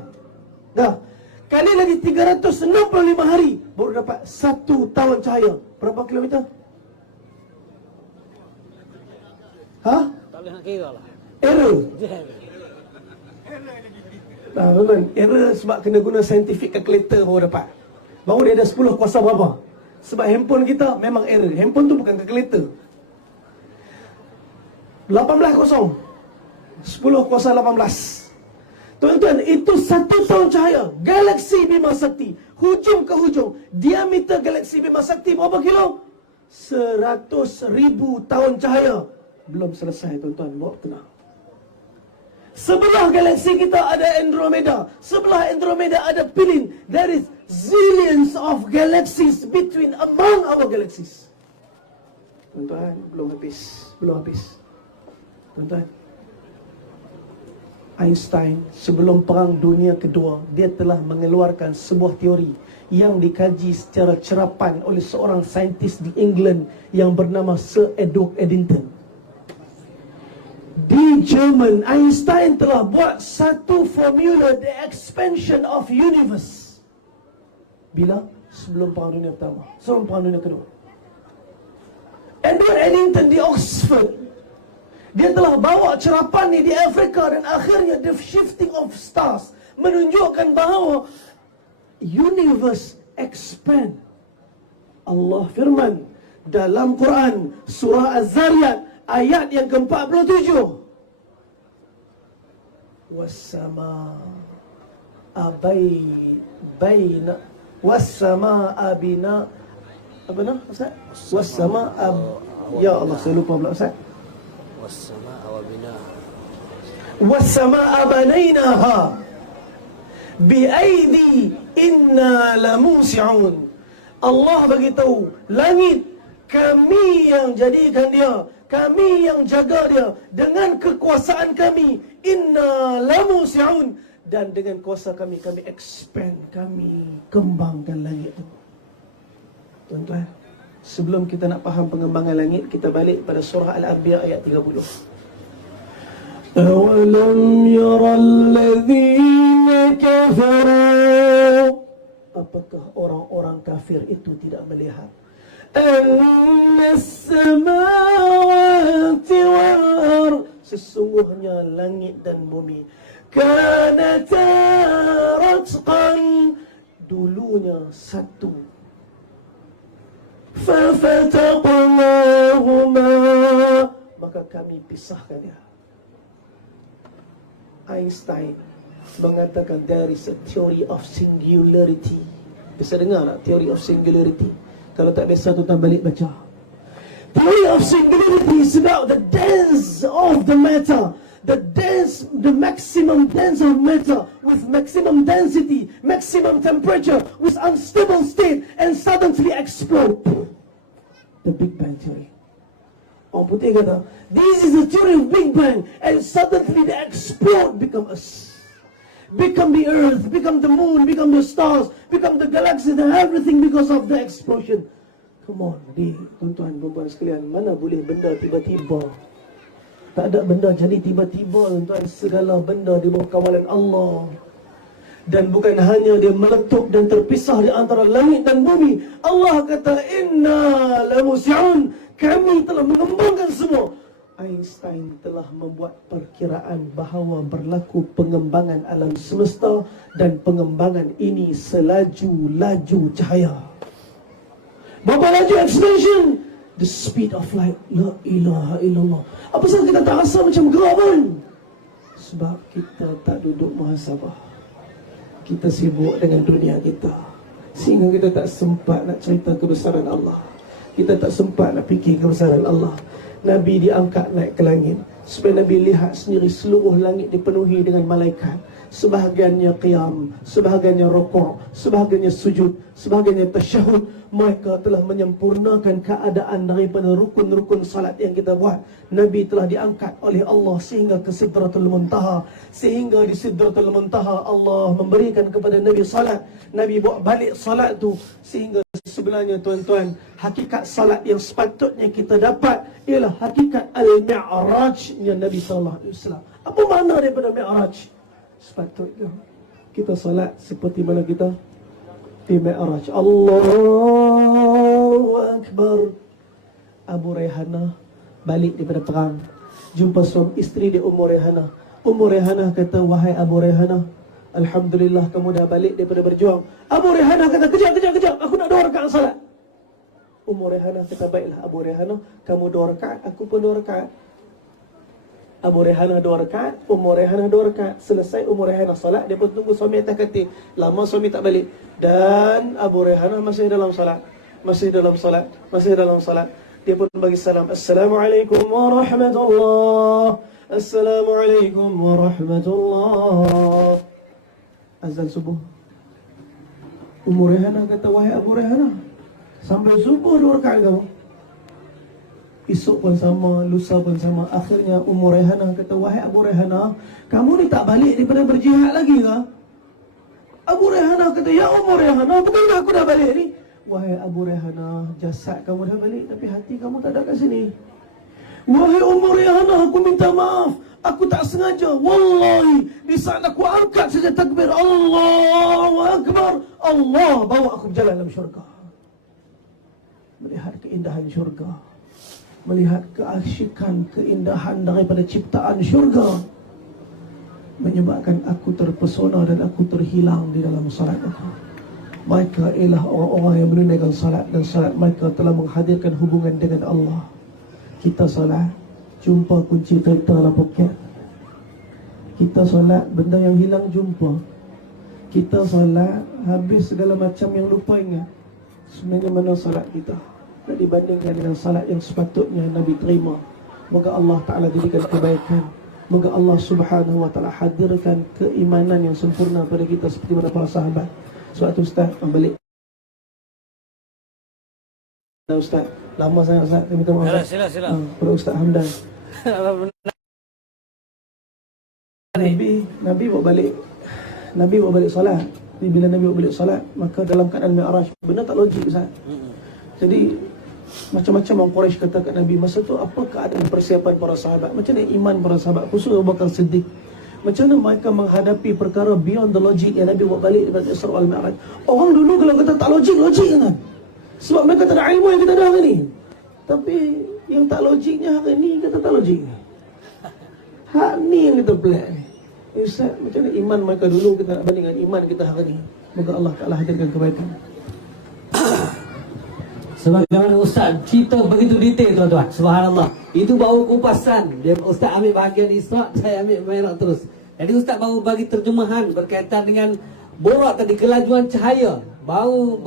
Dah. Kali lagi 365 hari baru dapat 1 tahun cahaya. Berapa kilometer? Ha? Tak boleh nak kira lah. Error. Nah, tuan-tuan, error sebab kena guna scientific calculator baru dapat. Baru dia ada 10 kuasa berapa. Sebab handphone kita memang error. Handphone tu bukan calculator. 18 kosong. 10 kuasa 18. Tuan-tuan, itu 1 tahun cahaya. Galaksi Bima Sakti, hujung ke hujung. Diameter galaksi Bima Sakti berapa kilo? 100,000 tahun cahaya. Belum selesai tuan-tuan, bawa tenang. Sebelah galaksi kita ada Andromeda. Sebelah Andromeda ada Pillin. There is zillions of galaxies between among our galaxies. Tuan-tuan, belum habis. Belum habis. Tuan-tuan, Einstein sebelum Perang Dunia Kedua, dia telah mengeluarkan sebuah teori yang dikaji secara cerapan oleh seorang saintis di England yang bernama Sir Edward Eddington. Di Jerman, Einstein telah buat satu formula, the expansion of universe. Bila? Sebelum Perang Dunia Pertama. Sebelum Perang Dunia Kedua. Edward Eddington di Oxford, dia telah bawa cerapan ni di Afrika dan akhirnya the shifting of stars menunjukkan bahawa universe expand. Allah firman dalam Quran surah Az-Zariyat ayat yang ke-47. Was-samaa was-samaa bina apa nama Ustaz? Was-samaa ya Allah saya lupa pula Ustaz. Was-samaa wa binaaha. Was-samaa banainaha biaidi inna lamusi'un. Allah beritahu langit kami yang jadikan dia, kami yang jaga dia dengan kekuasaan kami. Inna lamusi'un, dan dengan kuasa kami, kami expand, kami kembangkan langit itu. Tuan-tuan, sebelum kita nak faham pengembangan langit, kita balik pada surah Al-Anbiya ayat 30. Awalam yaral ladzina kafaru, apakah orang-orang kafir itu tidak melihat Annas samawati wal ard, sesungguhnya langit dan bumi kanata ratqan, dulunya satu. Fafataqnahuma, maka kami pisahkan dia. Einstein mengatakan there is a theory of singularity. Bisa dengar tak theory of singularity? Kalau tak biasa tuan balik baca. Theory of singularity is about the dance of the matter. The maximum dance of matter with maximum density, maximum temperature, with unstable state and suddenly explode. The Big Bang theory. Orang putih kata, this is the theory of Big Bang, and suddenly they explode, become us. Become the earth, become the moon, become the stars, become the galaxies and everything because of the explosion. Come on, tuan-tuan, perempuan sekalian, mana boleh benda tiba-tiba Tak ada benda jadi tiba-tiba, tuan. Segala benda di bawah kawalan Allah. Dan bukan hanya dia meletup dan terpisah di antara langit dan bumi. Allah kata, inna lamusi'un. Kami telah mengembangkan semua. Einstein telah membuat perkiraan bahawa berlaku pengembangan alam semesta. Dan pengembangan ini selaju-laju cahaya. Berapa laju expansion? The speed of light. La ilaha illallah. Apa sebab kita tak rasa macam gerak pun? Sebab kita tak duduk muhasabah. Kita sibuk dengan dunia kita, sehingga kita tak sempat nak cerita kebesaran Allah. Kita tak sempat nak fikir kebesaran Allah. Nabi diangkat naik ke langit, supaya Nabi lihat sendiri seluruh langit dipenuhi dengan malaikat. Sebahagiannya qiyam, sebahagiannya rukuk, sebahagiannya sujud, sebahagiannya tasyahud. Mereka telah menyempurnakan keadaan daripada rukun-rukun salat yang kita buat. Nabi telah diangkat oleh Allah sehingga ke Sidratul Muntaha. Sehingga di Sidratul Muntaha Allah memberikan kepada Nabi salat. Nabi bawa balik salat tu. Sehingga sebenarnya tuan-tuan, hakikat salat yang sepatutnya kita dapat ialah hakikat Al-Mi'raj yang Nabi SAW. Apa makna daripada Mi'raj? Sepatutnya kita salat seperti mana kita di Mi'raj. Allahu Akbar. Abu Rayhanah balik daripada perang, jumpa suami isteri dia Ummu Rayhanah. Ummu Rayhanah kata, wahai Abu Rayhanah, alhamdulillah kamu dah balik daripada berjuang. Abu Rayhanah kata, kejap, aku nak 2 rakaat salat. Ummu Rayhanah kata, baiklah Abu Rayhanah, kamu 2 rakaat, aku pun 2 rakaat. Abu Rayhanah 2 rakaat, Ummu Rayhanah 2 rakaat. Selesai Ummu Rayhanah salat, dia pun tunggu suami atas katil. Lama suami tak balik, dan Abu Rayhanah masih dalam salat. Dia pun bagi salam, Assalamualaikum warahmatullahi. Assalamualaikum warahmatullahi. Azan subuh. Ummu Rayhanah kata, wahai Abu Rayhanah, sampai subuh 2 rakaat kamu. Esok pun sama, lusa pun sama. Akhirnya Ummu Rayhanah kata, wahai Abu Rayhanah, kamu ni tak balik daripada berjihad lagi ke? Abu Rayhanah kata, ya Ummu Rayhanah, bukankah aku dah balik ni? Wahai Abu Rayhanah, jasad kamu dah balik, tapi hati kamu tak ada kat sini. Wahai Ummu Rayhanah, aku minta maaf, aku tak sengaja. Wallahi, di saat aku angkat saja takbir Allahu Akbar, Allah bawa aku berjalan dalam syurga. Melihat keindahan syurga, melihat keasyikan, keindahan daripada ciptaan syurga, menyebabkan aku terpesona dan aku terhilang di dalam salat aku. Mereka ialah orang-orang yang menunaikan salat, dan salat mereka telah menghadirkan hubungan dengan Allah. Kita salat, jumpa kunci kereta dalam poket. Kita salat, benda yang hilang jumpa. Kita salat, habis segala macam yang lupa ingat. Sebenarnya mana salat kita? Tak dibandingkan dengan salat yang sepatutnya Nabi terima. Moga Allah Ta'ala jadikan kebaikan. Moga Allah Subhanahu Wa Ta'ala hadirkan keimanan yang sempurna pada kita seperti mana para sahabat. Sebab tu Ustaz, balik. Ustaz, lama sangat Ustaz, saya minta maaf. Sila. Pada Ustaz Hamdan. Nabi bawa balik solat. Bila Nabi bawa balik solat, maka dalam keadaan Mi'raj, benda tak logik Ustaz. Jadi macam-macam orang Quraisy kata kat Nabi masa tu, apa keadaan persiapan para sahabat, macam mana iman para sahabat, khusus Abu Bakar Siddiq, macam mana mereka menghadapi perkara beyond the logic yang Nabi bawa balik daripada Isra wal Mi'raj. Orang dulu kalau kata tak logik kan, sebab mereka tak ada ilmu yang kita ada hari ni. Tapi yang tak logiknya hari ni kata tak logik. Hak ni yang kita pelik ni. Ustaz, macam mana iman mereka dulu kita nak bandingkan iman kita hari ni. Moga Allah Ta'ala hadirkan kebaikan. Sebagaimana Ustaz cerita begitu detail tuan-tuan. Subhanallah. Itu baru kupasan. Dia Ustaz ambil bahagian Isra', saya ambil Mi'raj terus. Jadi Ustaz baru bagi terjemahan berkaitan dengan borak tadi, kelajuan cahaya. Baru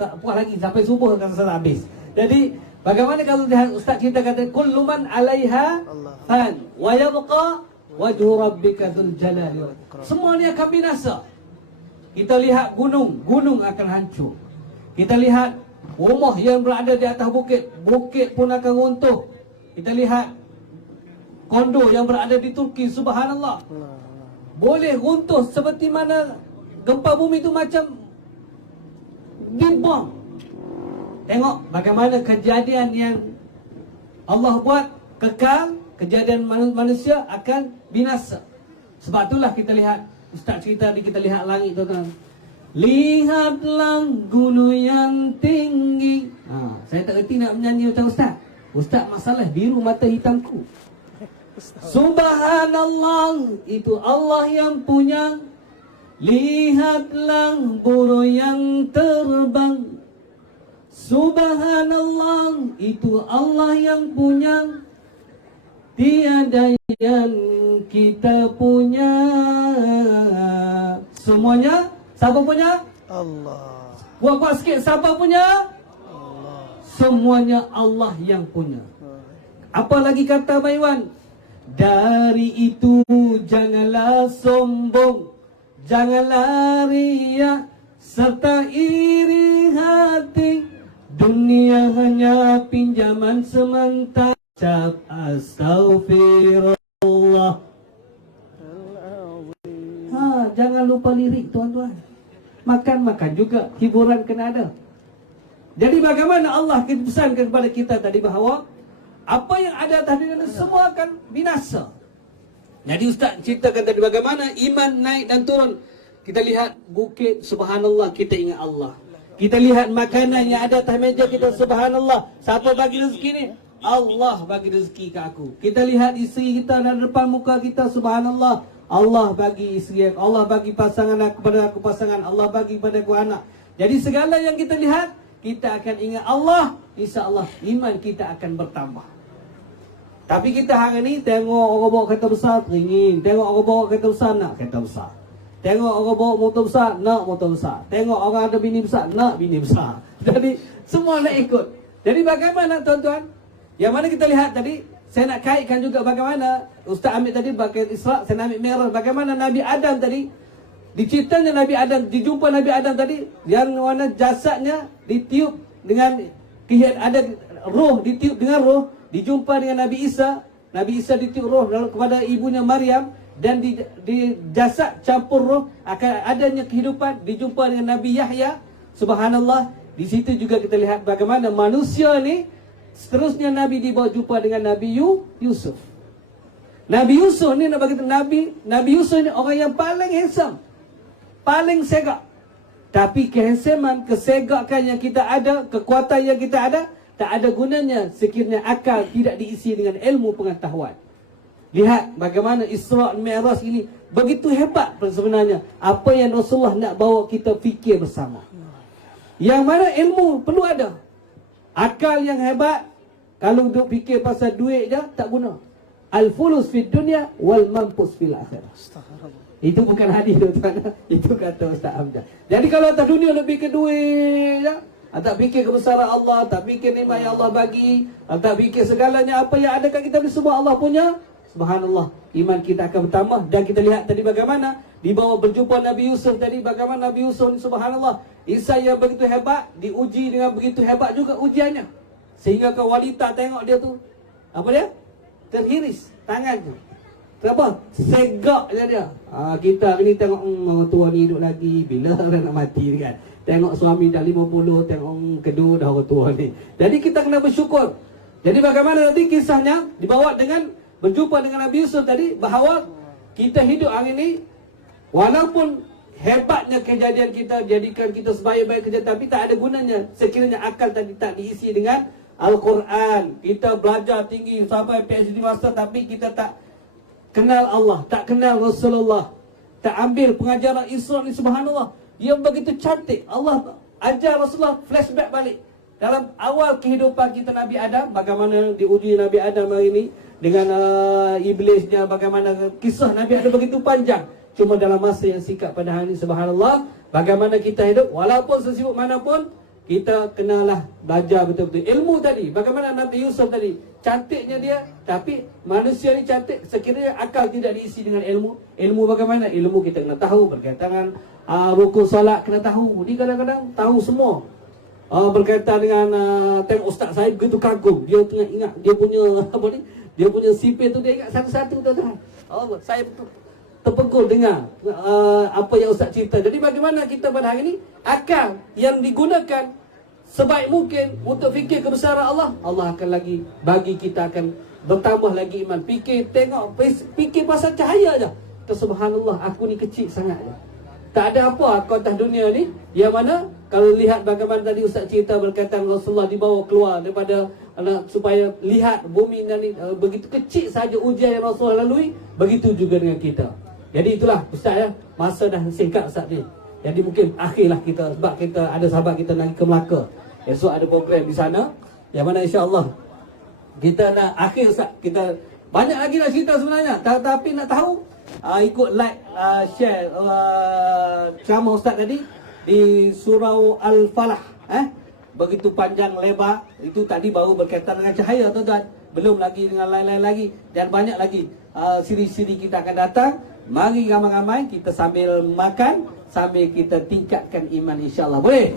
tak puas lagi sampai subuh kan Ustaz habis. Jadi bagaimana kalau Ustaz cerita kata kullu man 'alaiha fan wa yabqa wajhu rabbika dzul jalali wal ikram. Semua ni akan binasa. Kita lihat gunung akan hancur. Kita lihat rumah yang berada di atas bukit pun akan runtuh. Kita lihat kondo yang berada di Turki, subhanallah, boleh runtuh seperti mana gempa bumi itu macam dibom. Tengok bagaimana kejadian yang Allah buat kekal kejadian manusia akan binasa. Sebab itulah kita lihat Ustaz cerita tadi, kita lihat langit tuan-tuan. Lihatlah gunung yang tinggi. Saya tak reti nak menyanyi macam Ustaz. Ustaz masalah biru mata hitamku. Subhanallah, itu Allah yang punya. Lihatlah burung yang terbang. Subhanallah, itu Allah yang punya. Tiada yang kita punya. Semuanya siapa punya? Allah. Kuat-kuat sikit, siapa punya? Allah. Semuanya Allah yang punya. Apa lagi kata Maiwan? Dari itu janganlah sombong, janganlah riak serta iri hati. Dunia hanya pinjaman sementara. Ucap astaghfirullah. Jangan lupa lirik tuan-tuan. Makan-makan juga, hiburan kena ada. Jadi bagaimana Allah pesankan kepada kita tadi bahawa apa yang ada tadi semua akan binasa. Jadi Ustaz ceritakan tadi bagaimana iman naik dan turun. Kita lihat bukit, subhanallah, kita ingat Allah. Kita lihat makanan yang ada atas meja kita, subhanallah. Siapa bagi rezeki ni? Allah bagi rezeki ke aku. Kita lihat isteri kita dan depan muka kita, subhanallah. Allah bagi isteri aku, Allah bagi pasangan aku, kepada aku pasangan, Allah bagi kepada aku anak. Jadi segala yang kita lihat, kita akan ingat Allah, insya-Allah iman kita akan bertambah. Tapi kita hari ni tengok orang bawa kereta besar teringin, tengok orang bawa kereta besar nak kereta besar. Tengok orang bawa motor besar nak motor besar. Tengok orang ada bini besar nak bini besar. Jadi semua nak ikut. Jadi bagaimana tuan-tuan? Yang mana kita lihat tadi, saya nak kaitkan juga bagaimana Ustaz ambil tadi bagian Isra', saya nak ambil Mi'raj. Bagaimana Nabi Adam tadi, diceritakan Nabi Adam, dijumpa Nabi Adam tadi, yang mana jasadnya ditiup dengan ada roh, ditiup dengan roh, dijumpa dengan Nabi Isa. Nabi Isa ditiup roh kepada ibunya Maryam, dan di jasad campur roh akan adanya kehidupan. Dijumpa dengan Nabi Yahya. Subhanallah, di situ juga kita lihat bagaimana manusia ni seterusnya Nabi dibawa jumpa dengan Nabi Yusuf. Nabi Yusuf ni nak bagi Nabi Yusuf ni orang yang paling handsome, paling segak. Tapi kehansaman, kesegakan yang kita ada, kekuatan yang kita ada, tak ada gunanya sekiranya akal tidak diisi dengan ilmu pengetahuan. Lihat bagaimana Isra' Mi'raj ini begitu hebat sebenarnya. Apa yang Rasulullah nak bawa kita fikir bersama. Yang mana ilmu perlu ada. Akal yang hebat, kalau duk fikir pasal duit je, tak guna. Al-fulus fid dunya wal mampus fil akhirah. Itu bukan hadis tuan-tuan. Itu kata Ustaz Hamzah. Jadi kalau atas dunia lebih ke duit je, tak fikir kebesaran Allah, tak fikir nikmat yang Allah bagi, tak fikir segalanya apa yang ada kat kita ni semua Allah punya. Subhanallah, iman kita akan bertambah. Dan kita lihat tadi bagaimana dibawa berjumpa Nabi Yusuf tadi, bagaimana Nabi Yusuf ni subhanallah, insan yang begitu hebat, diuji dengan begitu hebat juga ujiannya. Sehingga ke wanita tengok dia tu, apa dia? Terhiris tangannya. Kenapa? Segak dia. Kita ni tengok orang tua ni hidup lagi, bila orang nak mati kan. Tengok suami dah 50, tengok kedua dah orang tua ni. Jadi kita kena bersyukur. Jadi bagaimana nanti kisahnya dibawa dengan berjumpa dengan Nabi Yusuf tadi, bahawa kita hidup hari ini, walaupun hebatnya kejadian kita, jadikan kita sebaik-baik kejadian, tapi tak ada gunanya sekiranya akal tadi tak diisi dengan Al-Quran. Kita belajar tinggi sampai PhD master, tapi kita tak kenal Allah, tak kenal Rasulullah, tak ambil pengajaran Isra' ni subhanallah, yang begitu cantik. Allah ajar Rasulullah flashback balik dalam awal kehidupan kita Nabi Adam, bagaimana diuji Nabi Adam hari ini dengan iblisnya, bagaimana kisah Nabi Adam begitu panjang. Cuma dalam masa yang singkat pada hari ini subhanallah, bagaimana kita hidup walaupun sesibuk manapun, kita kenalah belajar betul-betul ilmu tadi. Bagaimana Nabi Yusuf tadi, cantiknya dia, tapi manusia ni cantik sekiranya akal tidak diisi dengan ilmu. Ilmu bagaimana? Ilmu kita kena tahu berkaitan dengan rukun solat, kena tahu. Dia kadang-kadang tahu semua. Berkaitan dengan tengok ustaz saya begitu kagum, dia tengah ingat dia punya apa ni, dia punya sipir tu dia ingat satu-satu tuan-tuan. Saya terpegul dengar apa yang ustaz cerita. Jadi bagaimana kita pada hari ini akal yang digunakan sebaik mungkin untuk fikir kebesaran Allah, Allah akan lagi bagi kita akan bertambah lagi iman. Fikir pasal cahaya aja. Subhanallah, aku ni kecil sangat je. Tak ada apa aku atas dunia ni. Yang mana kalau lihat bagaimana tadi Ustaz cerita berkaitan Rasulullah dibawa keluar daripada supaya lihat bumi ni begitu kecil saja ujian yang Rasulullah lalui, begitu juga dengan kita. Jadi itulah Ustaz ya, masa dah singkat Ustaz ni. Jadi mungkin akhirlah kita, sebab kita ada sahabat kita nak ke Melaka. Esok ada program di sana, yang mana insya-Allah kita nak akhir Ustaz. Kita banyak lagi nak cerita sebenarnya, tapi nak tahu ikut like, share ceramah Ustaz tadi di surau Al-Falah. Begitu panjang lebar. Itu tadi baru berkaitan dengan cahaya tuan-tuan. Belum lagi dengan lain-lain lagi. Dan banyak lagi siri-siri kita akan datang. Mari ramai-ramai kita sambil makan, sambil kita tingkatkan iman insya-Allah. Boleh?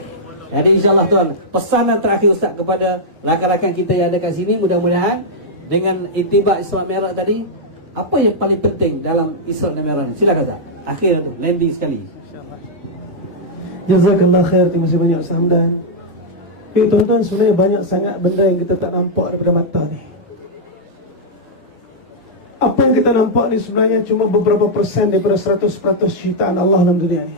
Jadi insya-Allah tuan, pesanan terakhir Ustaz kepada rakan-rakan kita yang ada kat sini, mudah-mudahan dengan itibak Isra Mi'raj tadi, apa yang paling penting dalam Isra dan Mi'raj ni? Silakan Ustaz. Akhir tu, landing sekali. Jazakallah khair, terima kasih banyak Ustaz Hamdan. Tuan-tuan, sebenarnya banyak sangat benda yang kita tak nampak daripada mata ni. Apa yang kita nampak ni sebenarnya cuma beberapa persen daripada 100% ciptaan Allah dalam dunia ni.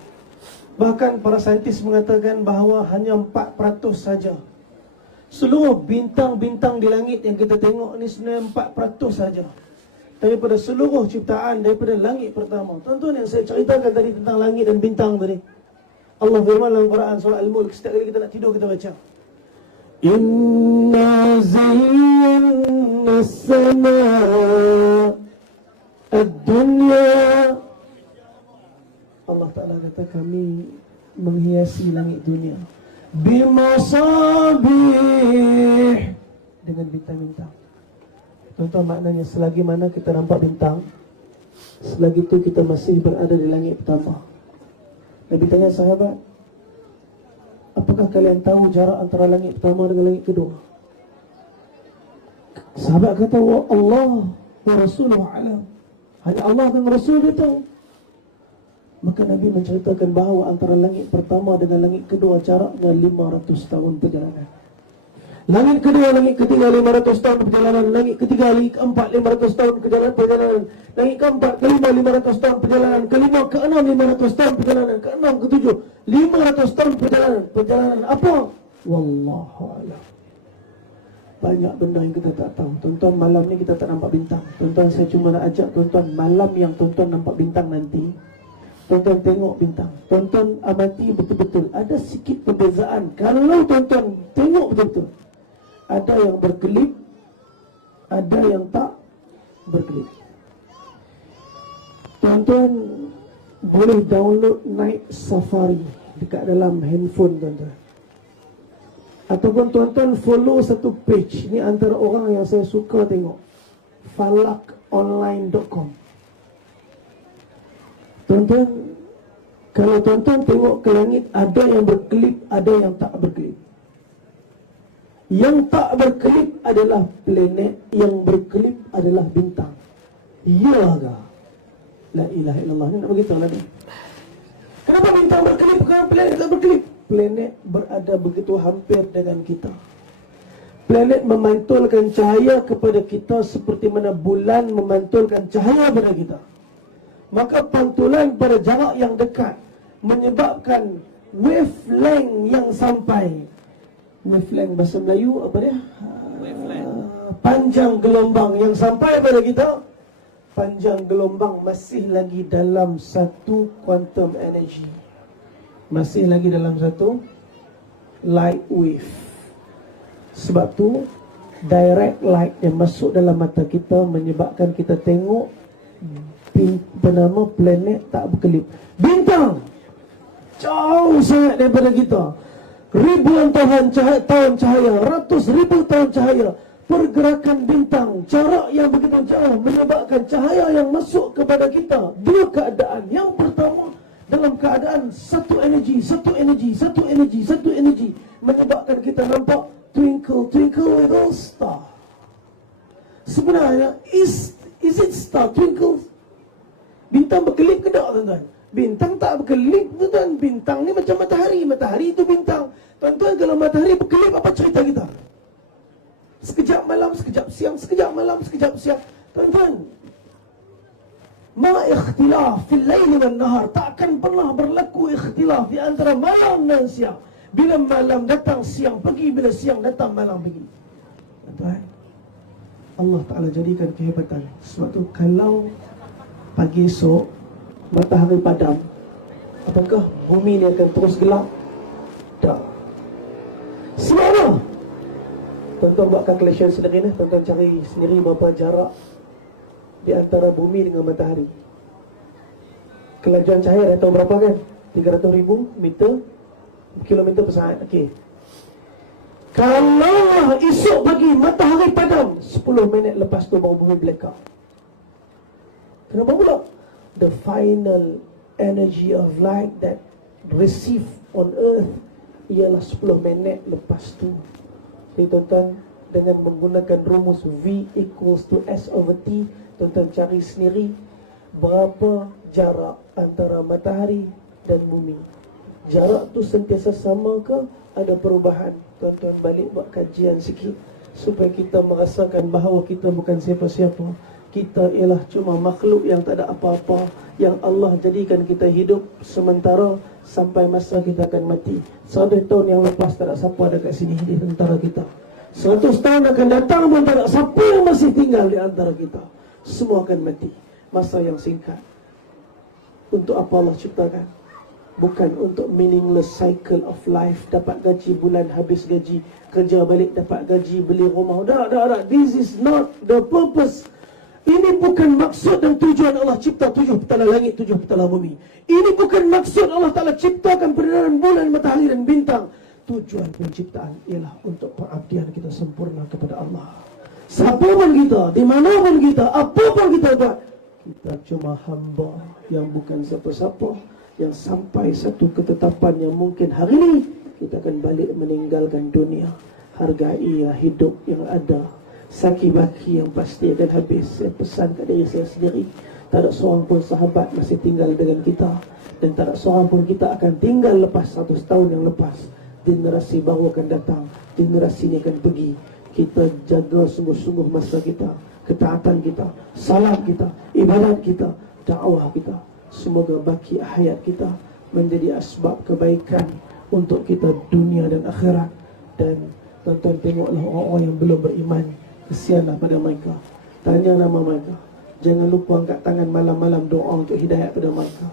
Bahkan para saintis mengatakan bahawa hanya 4% saja. Seluruh bintang-bintang di langit yang kita tengok ni sebenarnya 4% saja daripada seluruh ciptaan daripada langit pertama. Tuan-tuan, yang saya ceritakan tadi tentang langit dan bintang tadi, Allah firman dalam Quran surah Al-Mulk, setiap kali kita nak tidur kita baca, Inna zayyana as-samaa ad-dunya. Allah Ta'ala kata kami menghiasi langit dunia bimasabih, dengan bintang-bintang. Tuan-tuan, maknanya selagi mana kita nampak bintang, selagi itu kita masih berada di langit pertama. Nabi tanya sahabat, apakah kalian tahu jarak antara langit pertama dengan langit kedua? Sahabat kata, wa Allah wa Rasuluhu alam. Hanya Allah dan Rasul dia tahu. Maka Nabi menceritakan bahawa antara langit pertama dengan langit kedua jaraknya 500 tahun perjalanan. Langit kedua, langit ketiga 500 tahun perjalanan. Langit ketiga, langit keempat 500 tahun perjalanan. Langit keempat, kelima 500 tahun perjalanan. Kelima, keenam 500 tahun perjalanan. Keenam, ketujuh 500 tahun perjalanan. Perjalanan apa? Wallahu a'lam. Banyak benda yang kita tak tahu. Tuan-tuan, malam ni kita tak nampak bintang. Tuan-tuan, saya cuma nak ajak tuan-tuan, malam yang tuan-tuan nampak bintang nanti, tuan-tuan tengok bintang. Tuan-tuan amati betul-betul. Ada sikit perbezaan. Kalau tuan-tuan tengok betul-betul, ada yang berkelip, ada yang tak berkelip. Tuan-tuan boleh download Night Safari dekat dalam handphone tuan-tuan. Ataupun tuan-tuan follow satu page. Ini antara orang yang saya suka tengok, falakonline.com. Tuan-tuan, kalau tuan-tuan tengok ke langit, ada yang berkelip, ada yang tak berkelip. Yang tak berkelip adalah planet, yang berkelip adalah bintang. Ya ke? La ilaha illallah. Ini nak beritahu Nabi. Kenapa bintang berkelip, kenapa planet tak berkelip? Planet berada begitu hampir dengan kita. Planet memantulkan cahaya kepada kita seperti mana bulan memantulkan cahaya kepada kita. Maka pantulan pada jarak yang dekat menyebabkan wavelength yang sampai. Wavelength bahasa Melayu apa dia? Panjang gelombang yang sampai pada kita. Panjang gelombang masih lagi dalam satu quantum energy. Masih lagi dalam satu light wave. Sebab tu direct light yang masuk dalam mata kita menyebabkan kita tengok bernama planet tak berkelip. Bintang jauh sangat daripada kita. Ribuan tahun cahaya, ratus ribu tahun cahaya. Pergerakan bintang, jarak yang begitu jauh menyebabkan cahaya yang masuk kepada kita. Dua keadaan. Yang pertama, dalam keadaan satu energi menyebabkan kita nampak twinkle little star. Sebenarnya is it star twinkle? Bintang berkelip ke tak tuan-tuan? Bintang tak berkelip tuan-tuan. Bintang ni macam matahari. Matahari itu bintang. Tuan-tuan, kalau matahari berkelip, apa cerita kita? Sekejap malam, sekejap siang, sekejap malam, sekejap siang. Tuan-tuan, ma ikhtilaf fil laili wan nahar, takkan pernah berlaku ikhtilaf di antara malam dan siang. Bila malam datang siang pergi, bila siang datang malam pergi. Tuan-tuan, Allah Ta'ala jadikan kehebatan. Sebab tu kalau pagi esok matahari padam, apakah bumi ni akan terus gelap? Tak. Sebab apa? Tuan-tuan buat calculation sendiri lah. Tuan-tuan cari sendiri berapa jarak di antara bumi dengan matahari. Kelajuan cahaya dah tahu berapa kan? 300,000 meter kilometer per saat. Okey. Kalau esok pagi matahari padam, 10 minit lepas tu baru bumi blackout. Kenapa pula? The final energy of light that received on earth ialah 10 minit lepas tu. Jadi tuan-tuan, dengan menggunakan rumus V equals to S over T, tuan-tuan cari sendiri berapa jarak antara matahari dan bumi. Jarak tu sentiasa sama ke ada perubahan? Tuan-tuan balik buat kajian sikit supaya kita merasakan bahawa kita bukan siapa-siapa. Kita ialah cuma makhluk yang tak ada apa-apa, yang Allah jadikan kita hidup sementara sampai masa kita akan mati. 100 tahun yang lepas tak ada siapa ada kat sini di antara kita. 100 tahun akan datang pun tak ada siapa yang masih tinggal di antara kita. Semua akan mati. Masa yang singkat. Untuk apa Allah ciptakan? Bukan untuk meaningless cycle of life. Dapat gaji bulan, habis gaji, kerja balik, dapat gaji, beli rumah. Dah. This is not the purpose. Ini bukan maksud dan tujuan Allah cipta 7 petala langit, 7 petala bumi. Ini bukan maksud Allah Ta'ala ciptakan peredaran bulan, matahari dan bintang. Tujuan penciptaan ialah untuk pengabdian kita sempurna kepada Allah. Siapa pun kita, di mana pun kita, apa pun kita buat, kita cuma hamba yang bukan siapa-siapa, yang sampai satu ketetapan yang mungkin hari ini kita akan balik meninggalkan dunia. Hargai hidup yang ada. Saki baki yang pasti akan habis. Saya pesan kat diri saya sendiri, tak ada seorang pun sahabat masih tinggal dengan kita, dan tak ada seorang pun kita akan tinggal lepas 100 tahun yang lepas. Generasi baru akan datang, generasi ini akan pergi. Kita jaga sungguh-sungguh masa kita, ketaatan kita, salat kita, ibadat kita, dakwah kita. Semoga baki hayat kita menjadi asbab kebaikan untuk kita dunia dan akhirat. Dan tuan-tuan tengoklah orang-orang yang belum beriman, kesianlah pada mereka. Tanya nama mereka. Jangan lupa angkat tangan malam-malam doa untuk hidayah pada mereka.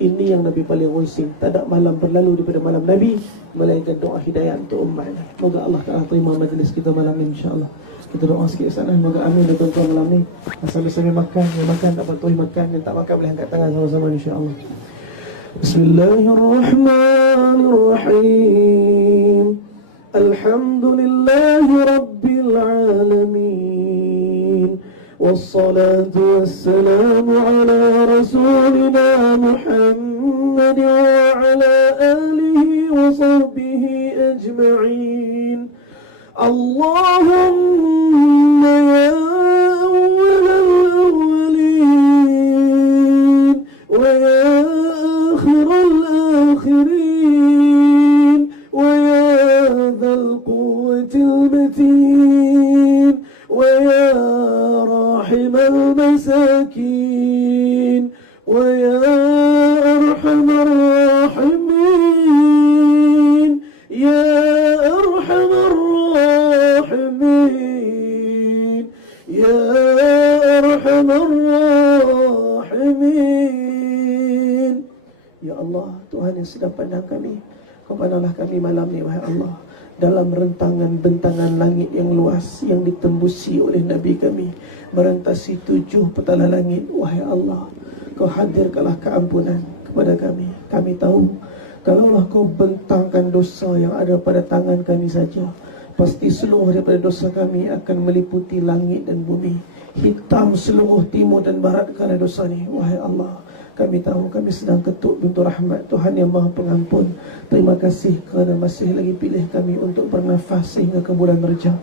Ini yang Nabi paling rusing. Tak ada malam berlalu daripada malam Nabi melainkan doa hidayah untuk umat. Moga Allah Ta'ala terima majlis kita malam ini, insyaAllah. Kita doa sikit sana. Moga amin dan tuan-tuan malam ni. Sambil-sambil makan. Yang makan tak patuhi makan. Yang tak makan boleh angkat tangan sama-sama, insyaAllah. Bismillahirrahmanirrahim. Alhamdulillahi Rabbil Alamin. والصلاة والسلام على رسولنا محمد وعلى آله وصحبه أجمعين. اللهم يا أول الأولين ويا آخر الآخرين ويا ذا القوة المتين ويا راحم المساكين ويا أرحم الراحمين يا أرحم الراحمين يا أرحم الراحمين. Ya Allah, Tuhan yang sedang pandang kami, Kau pandanglah kami malam ni, wahai Allah, dalam rentangan bentangan langit yang luas yang ditembusi oleh Nabi kami, merentasi 7 petala langit. Wahai Allah, Kau hadirkanlah keampunan kepada kami. Kami tahu, kalaulah Kau bentangkan dosa yang ada pada tangan kami saja, pasti seluruh daripada dosa kami akan meliputi langit dan bumi. Hitam seluruh timur dan barat kerana dosa ni. Wahai Allah, kami tahu kami sedang ketuk pintu rahmat Tuhan yang Maha Pengampun. Terima kasih kerana masih lagi pilih kami untuk bernafas sehingga ke bulan Rejab.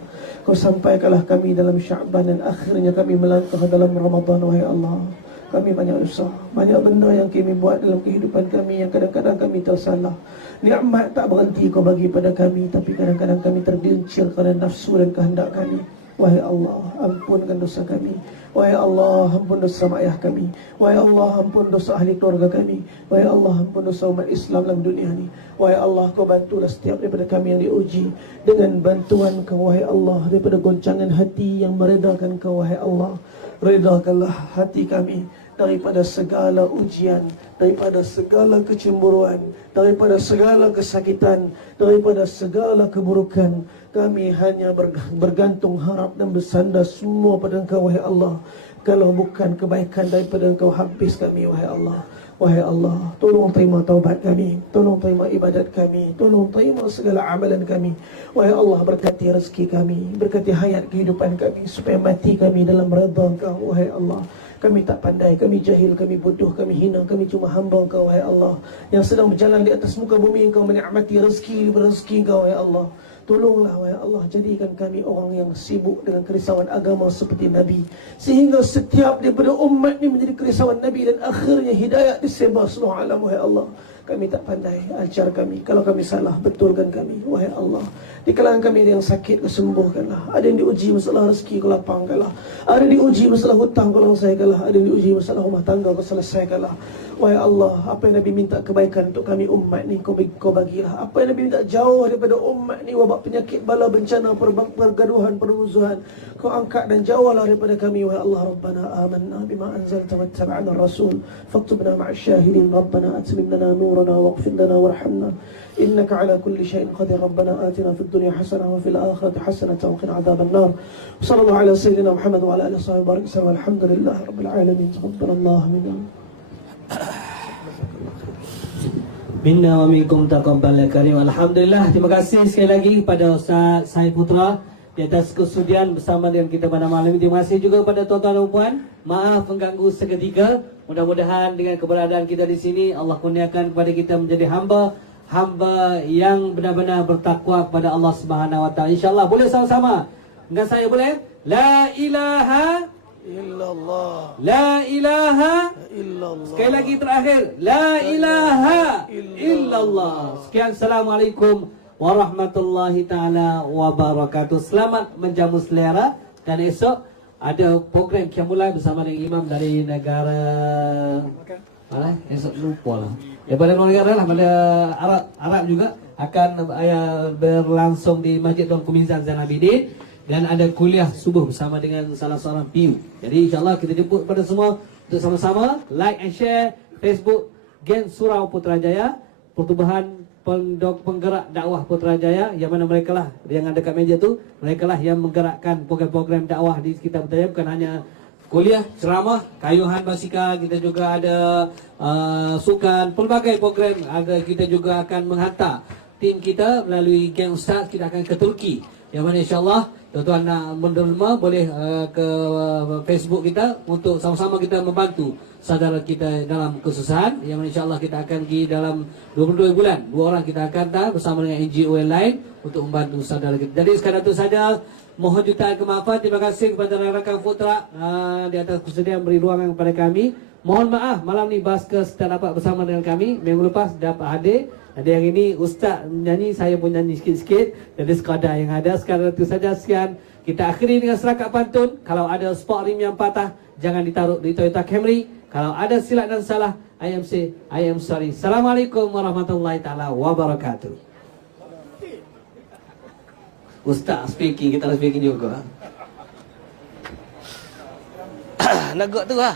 Kau sampaikanlah kami dalam Sya'ban dan akhirnya kami melangkah dalam Ramadan. Wahai Allah, Kami banyak dosa, banyak benda yang kami buat dalam kehidupan kami yang kadang-kadang kami tersalah. Nikmat tak berhenti kau bagi pada kami, tapi kadang-kadang kami tergelincir kerana nafsu dan kehendak kami. Wahai Allah, ampunkan dosa kami. Wahai Allah, ampun dosa mak ayah kami. Wahai Allah, ampun dosa ahli keluarga kami. Wahai Allah, ampun dosa umat Islam dalam dunia ini. Wahai Allah, kau bantulah setiap daripada kami yang diuji dengan bantuan kau, wahai Allah, daripada goncangan hati yang meredakan kau, wahai Allah. Redakanlah hati kami daripada segala ujian, daripada segala kecemburuan, daripada segala kesakitan, daripada segala keburukan. Kami hanya bergantung harap dan bersandar semua pada Engkau, wahai Allah. Kalau bukan kebaikan daripada Engkau, habis kami, wahai Allah. Wahai Allah, tolong terima taubat kami, tolong terima ibadat kami, tolong terima segala amalan kami. Wahai Allah, berkati rezeki kami, berkati hayat kehidupan kami, supaya mati kami dalam redha Engkau, wahai Allah. Kami tak pandai, kami jahil, kami bodoh, kami hina, kami cuma hamba Engkau, wahai Allah, yang sedang berjalan di atas muka bumi. Engkau menikmati rezeki Engkau, wahai Allah. Tolonglah, wahai Allah, jadikan kami orang yang sibuk dengan kerisauan agama seperti Nabi, sehingga setiap daripada umat ini menjadi kerisauan Nabi, dan akhirnya hidayat disebar seluruh alam, wahai Allah. Kami tak pandai, ajar kami. Kalau kami salah, betulkan kami, wahai Allah. Di kalangan kami ada yang sakit, kesembuhkanlah. Ada yang diuji masalah rezeki, kau lapangkanlah. Ada yang diuji masalah hutang, kau selesaikanlah. Ada yang diuji masalah rumah tangga, kau selesaikanlah. Wahai Allah, apa yang Nabi minta kebaikan untuk kami umat ni, kau bagilah. Apa yang Nabi minta jauh daripada umat ni, wabak penyakit, bala bencana, pergaduhan, permusuhan, kau angkat dan jauhlah daripada kami, wahai Allah. Rabbana amanna bima anzalta wattaba'na ar-rasul faktubna ma'asyahidin. Rabbana atmim lana nurana waghfir lana warhamna innaka ala kulli syai'in qadir. Rabbana atina fid dunya hasanah wa fil akhirati hasanah wa qina adzaban nar. Sallallahu ala sayyidina Muhammad wa ala alihi wa sahbihi walhamdulillahi rabbil alamin. Taqabbalallahu minna Minna wa minkum taqabbal karim. Alhamdulillah, terima kasih sekali lagi kepada Ustaz Syahid Putra di atas kesudian bersama dengan kita pada malam ini. Terima kasih juga kepada tuan-tuan dan puan. Maaf mengganggu seketika. Mudah-mudahan dengan keberadaan kita di sini, Allah kurniakan kepada kita menjadi hamba yang benar-benar bertakwa kepada Allah Subhanahu wa taala. Insya-Allah boleh sama-sama dengan saya, boleh? La ilaha illallah. La ilaha illallah. Sekali lagi terakhir, la ilaha illallah. Sekian, assalamualaikum warahmatullahi taala wabarakatuh. Selamat menjamu selera, dan esok ada program Qiyamul bersama dengan imam dari negara esok lupa lah. Daripada luar negara lah, pada Arab juga akan berlangsung di Masjid Tuan Kumizan Zainal Abidin, dan ada kuliah subuh bersama dengan salah seorang PU. Jadi insyaAllah kita jemput pada semua untuk sama-sama like and share Facebook Gen Surau Putrajaya, Pertubuhan Penggerak Dakwah Putrajaya, yang mana mereka lah yang ada kat meja tu, mereka lah yang menggerakkan program-program dakwah di sekitar Putrajaya. Bukan hanya kuliah, ceramah, kayuhan basikal, kita juga ada sukan, pelbagai program. Kita juga akan menghantar tim kita melalui Geng Ustaz, kita akan ke Turki, yang mana insyaAllah tuan-tuan nak menerima boleh ke Facebook kita untuk sama-sama kita membantu saudara kita dalam kesusahan, yang mana insyaAllah kita akan pergi dalam 22 bulan 2 orang kita akan hantar bersama dengan NGO yang lain untuk membantu saudara kita. Jadi sekadar itu saja, mohon jutaan kemaafan. Terima kasih kepada rakan Putra di atas kesediaan beri ruangan kepada kami. Mohon maaf malam ni Baskers tak dapat bersama dengan kami. Minggu lepas dapat hadir. Jadi yang ini Ustaz menyanyi, saya pun nyanyi sikit-sikit. Jadi sekadar yang ada. Sekadar itu saja, sekian. Kita akhiri dengan serakat pantun. Kalau ada spot rim yang patah, jangan ditaruh di Toyota Camry. Kalau ada silap dan salah, I am sorry. Assalamualaikum warahmatullahi taala wabarakatuh. Ustaz speaking, kita speaking juga. Nagak tu lah.